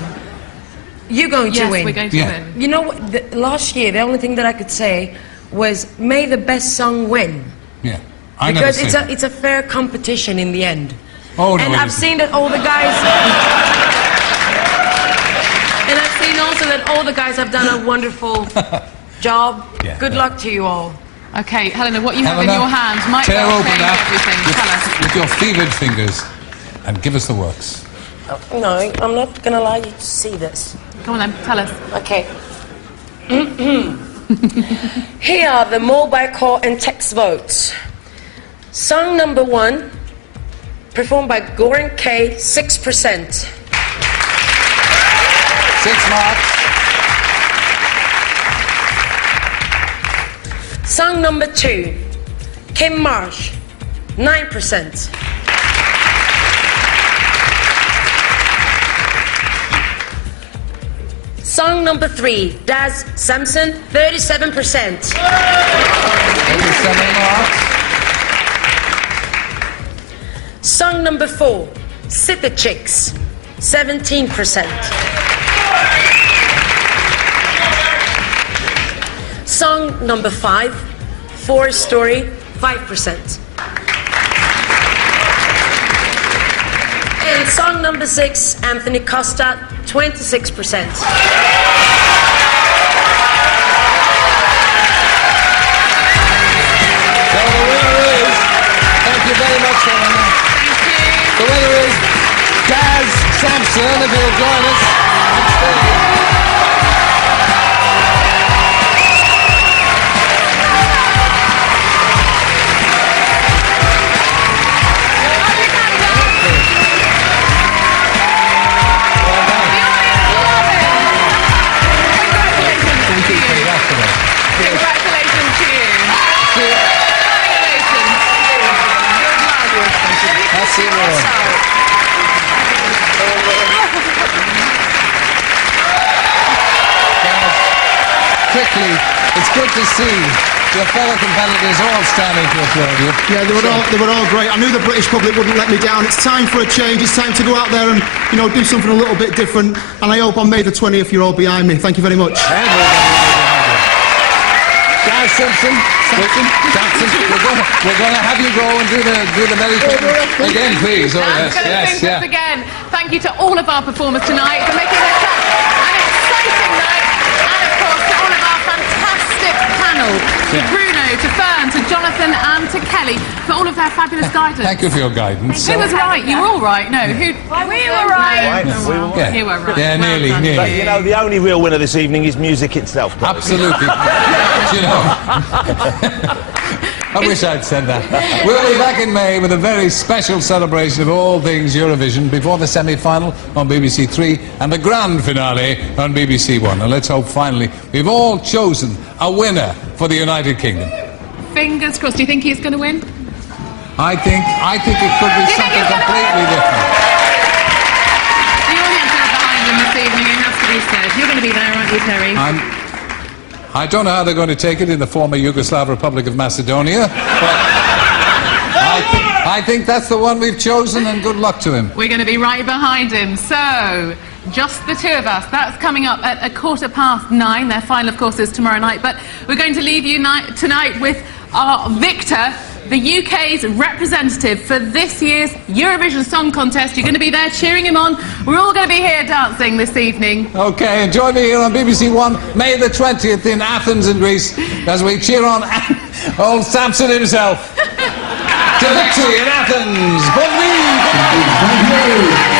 You're going to win. Yes, we're going to win. You know what? Last year, the only thing that I could say was, may the best song win. Yeah. I Because never say it's a fair competition in the end. Oh, no, and it I've isn't. seen that all the guys... and I've seen also that all the guys have done a wonderful job. Yeah, Good luck to you all. Okay, Helena, what you have in Helena, your hand might tear well open change that everything. Tell us. with your fevered fingers and give us the works. No, I'm not going to allow you to see this. Come on then, tell us. Okay. Here are the mobile call and text votes. Song number 1, performed by Goran, Kaye, 6%. 6 marks. Song number 2, Kim Marsh, 9%. Song number 3, Daz Sampson, 37%. 37 marks. Song number 4, City Chicks, 17%. Song number 5, 4 Story, 5%. And song number 6, Anthony Costa, 26%. Thank you very much, Helena. The winner is Daz Sampson, if you'll join us on stage. particularly, it's good to see your fellow competitors all standing to applaud you. Yeah, they were all great. I knew the British public wouldn't let me down. It's time for a change. It's time to go out there and, you know, do something a little bit different. And I hope on May the 20th you're all behind me. Thank you very much. Daz Sampson, we're going to have you go and do the Merry Christmas again, please. Oh, Dan's going to sing this again. Thank you to all of our performers tonight for making this an exciting night, and of course to all of our fantastic panel, to Bruno, to Fern, to Jonathan, and to Kelly for all of their fabulous guidance. Thank you for your guidance. Who was right? You were all right. No, who? We were right. Yeah. You were right. Yeah, nearly. But, you know, the only real winner this evening is music itself. Absolutely. You know. I wish I'd said that. We'll be back in May with a very special celebration of all things Eurovision before the semi-final on BBC 3 and the grand finale on BBC 1. And let's hope finally we've all chosen a winner for the United Kingdom. Fingers crossed. Do you think he's going to win? I think it could be something completely different. The audience are behind him this evening, it has to be said. You're going to be there, aren't you, Terry? I don't know how they're going to take it in the former Yugoslav Republic of Macedonia, but I think that's the one we've chosen, and good luck to him. We're going to be right behind him. So, just the two of us. That's coming up at 9:15. Their final, of course, is tomorrow night. But we're going to leave you tonight with our victor, the UK's representative for this year's Eurovision Song Contest. You're going to be there cheering him on. We're all going to be here dancing this evening. OK, and join me here on BBC 1, May the 20th in Athens in Greece, as we cheer on old Samson himself to victory in Athens. Bon nuit.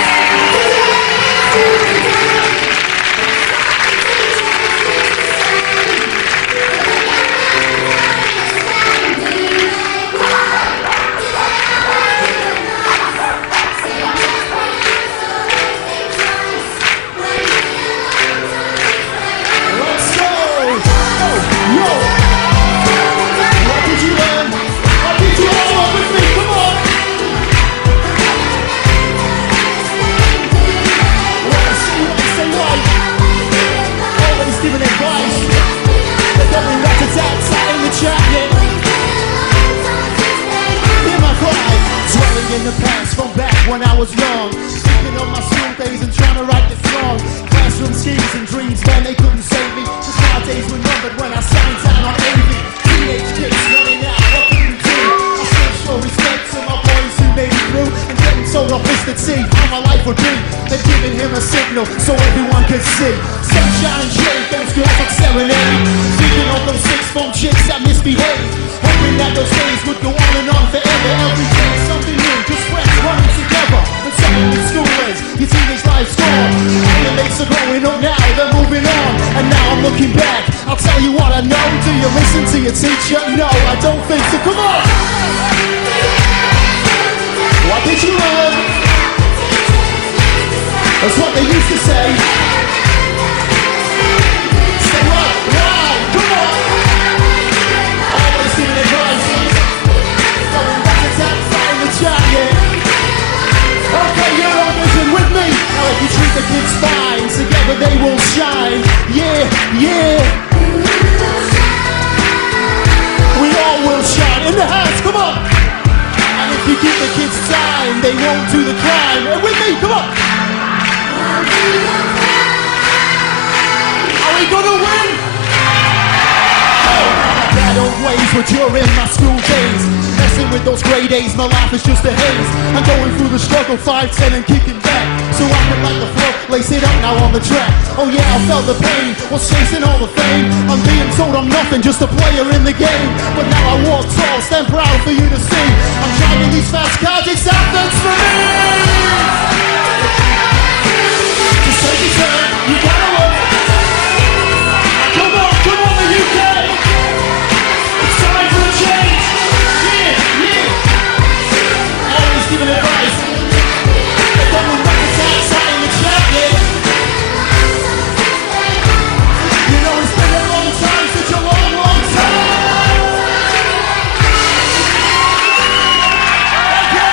In the past, from back when I was young, thinking of my school days and trying to write this song. Classroom schemes and dreams, man, they couldn't save me. Cause my days were numbered when I signed down on AV. Teenage kids running out, what can you do? I still show respect to my boys who made it through, and getting so off to see how my life would be. They're giving him a signal so everyone could see. Sunshine and shade, those girls like serenade. Thinking of those six-phone chicks that misbehaved. Hoping that those days would go on and on forever. Every day something new, just friends running together. And something in school ends, your teenage life's gone. All your mates are growing up now, they're moving on. And now I'm looking back, I'll tell you what I know. Do you listen to your teacher? No, I don't think so. Come on! What did you learn? That's what they used to say. Say what? Why? Come on! Always giving advice. Going back and down, fighting the giant. Okay, you're on vision with me. Now if you treat the kids fine, together they will shine. Yeah, yeah. We all will shine. In the house, come on. And if you give the kids time, they won't do the crime. With me, come on. Are we gonna win? Bad old ways were during my school days. Messing with those grade A's, my life is just a haze. I'm going through the struggle, 5'10" and kicking back. So I can like the floor, lace it up now on the track. Oh yeah, I felt the pain, was chasing all the fame. I'm being told I'm nothing, just a player in the game. But now I walk tall, stand proud for you to see. I'm driving these fast cars, it's Athens for me. Just take your turn, you gotta work. Come on, the UK. It's time for a change. Yeah, yeah. Always giving advice. They're coming back and outside in the jacket. You know it's been a long time, such a long, long time. Okay.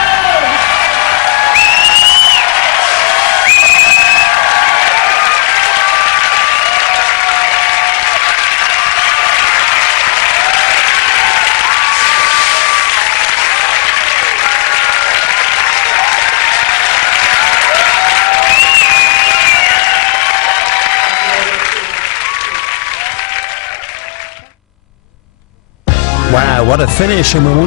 got to finish, and we'll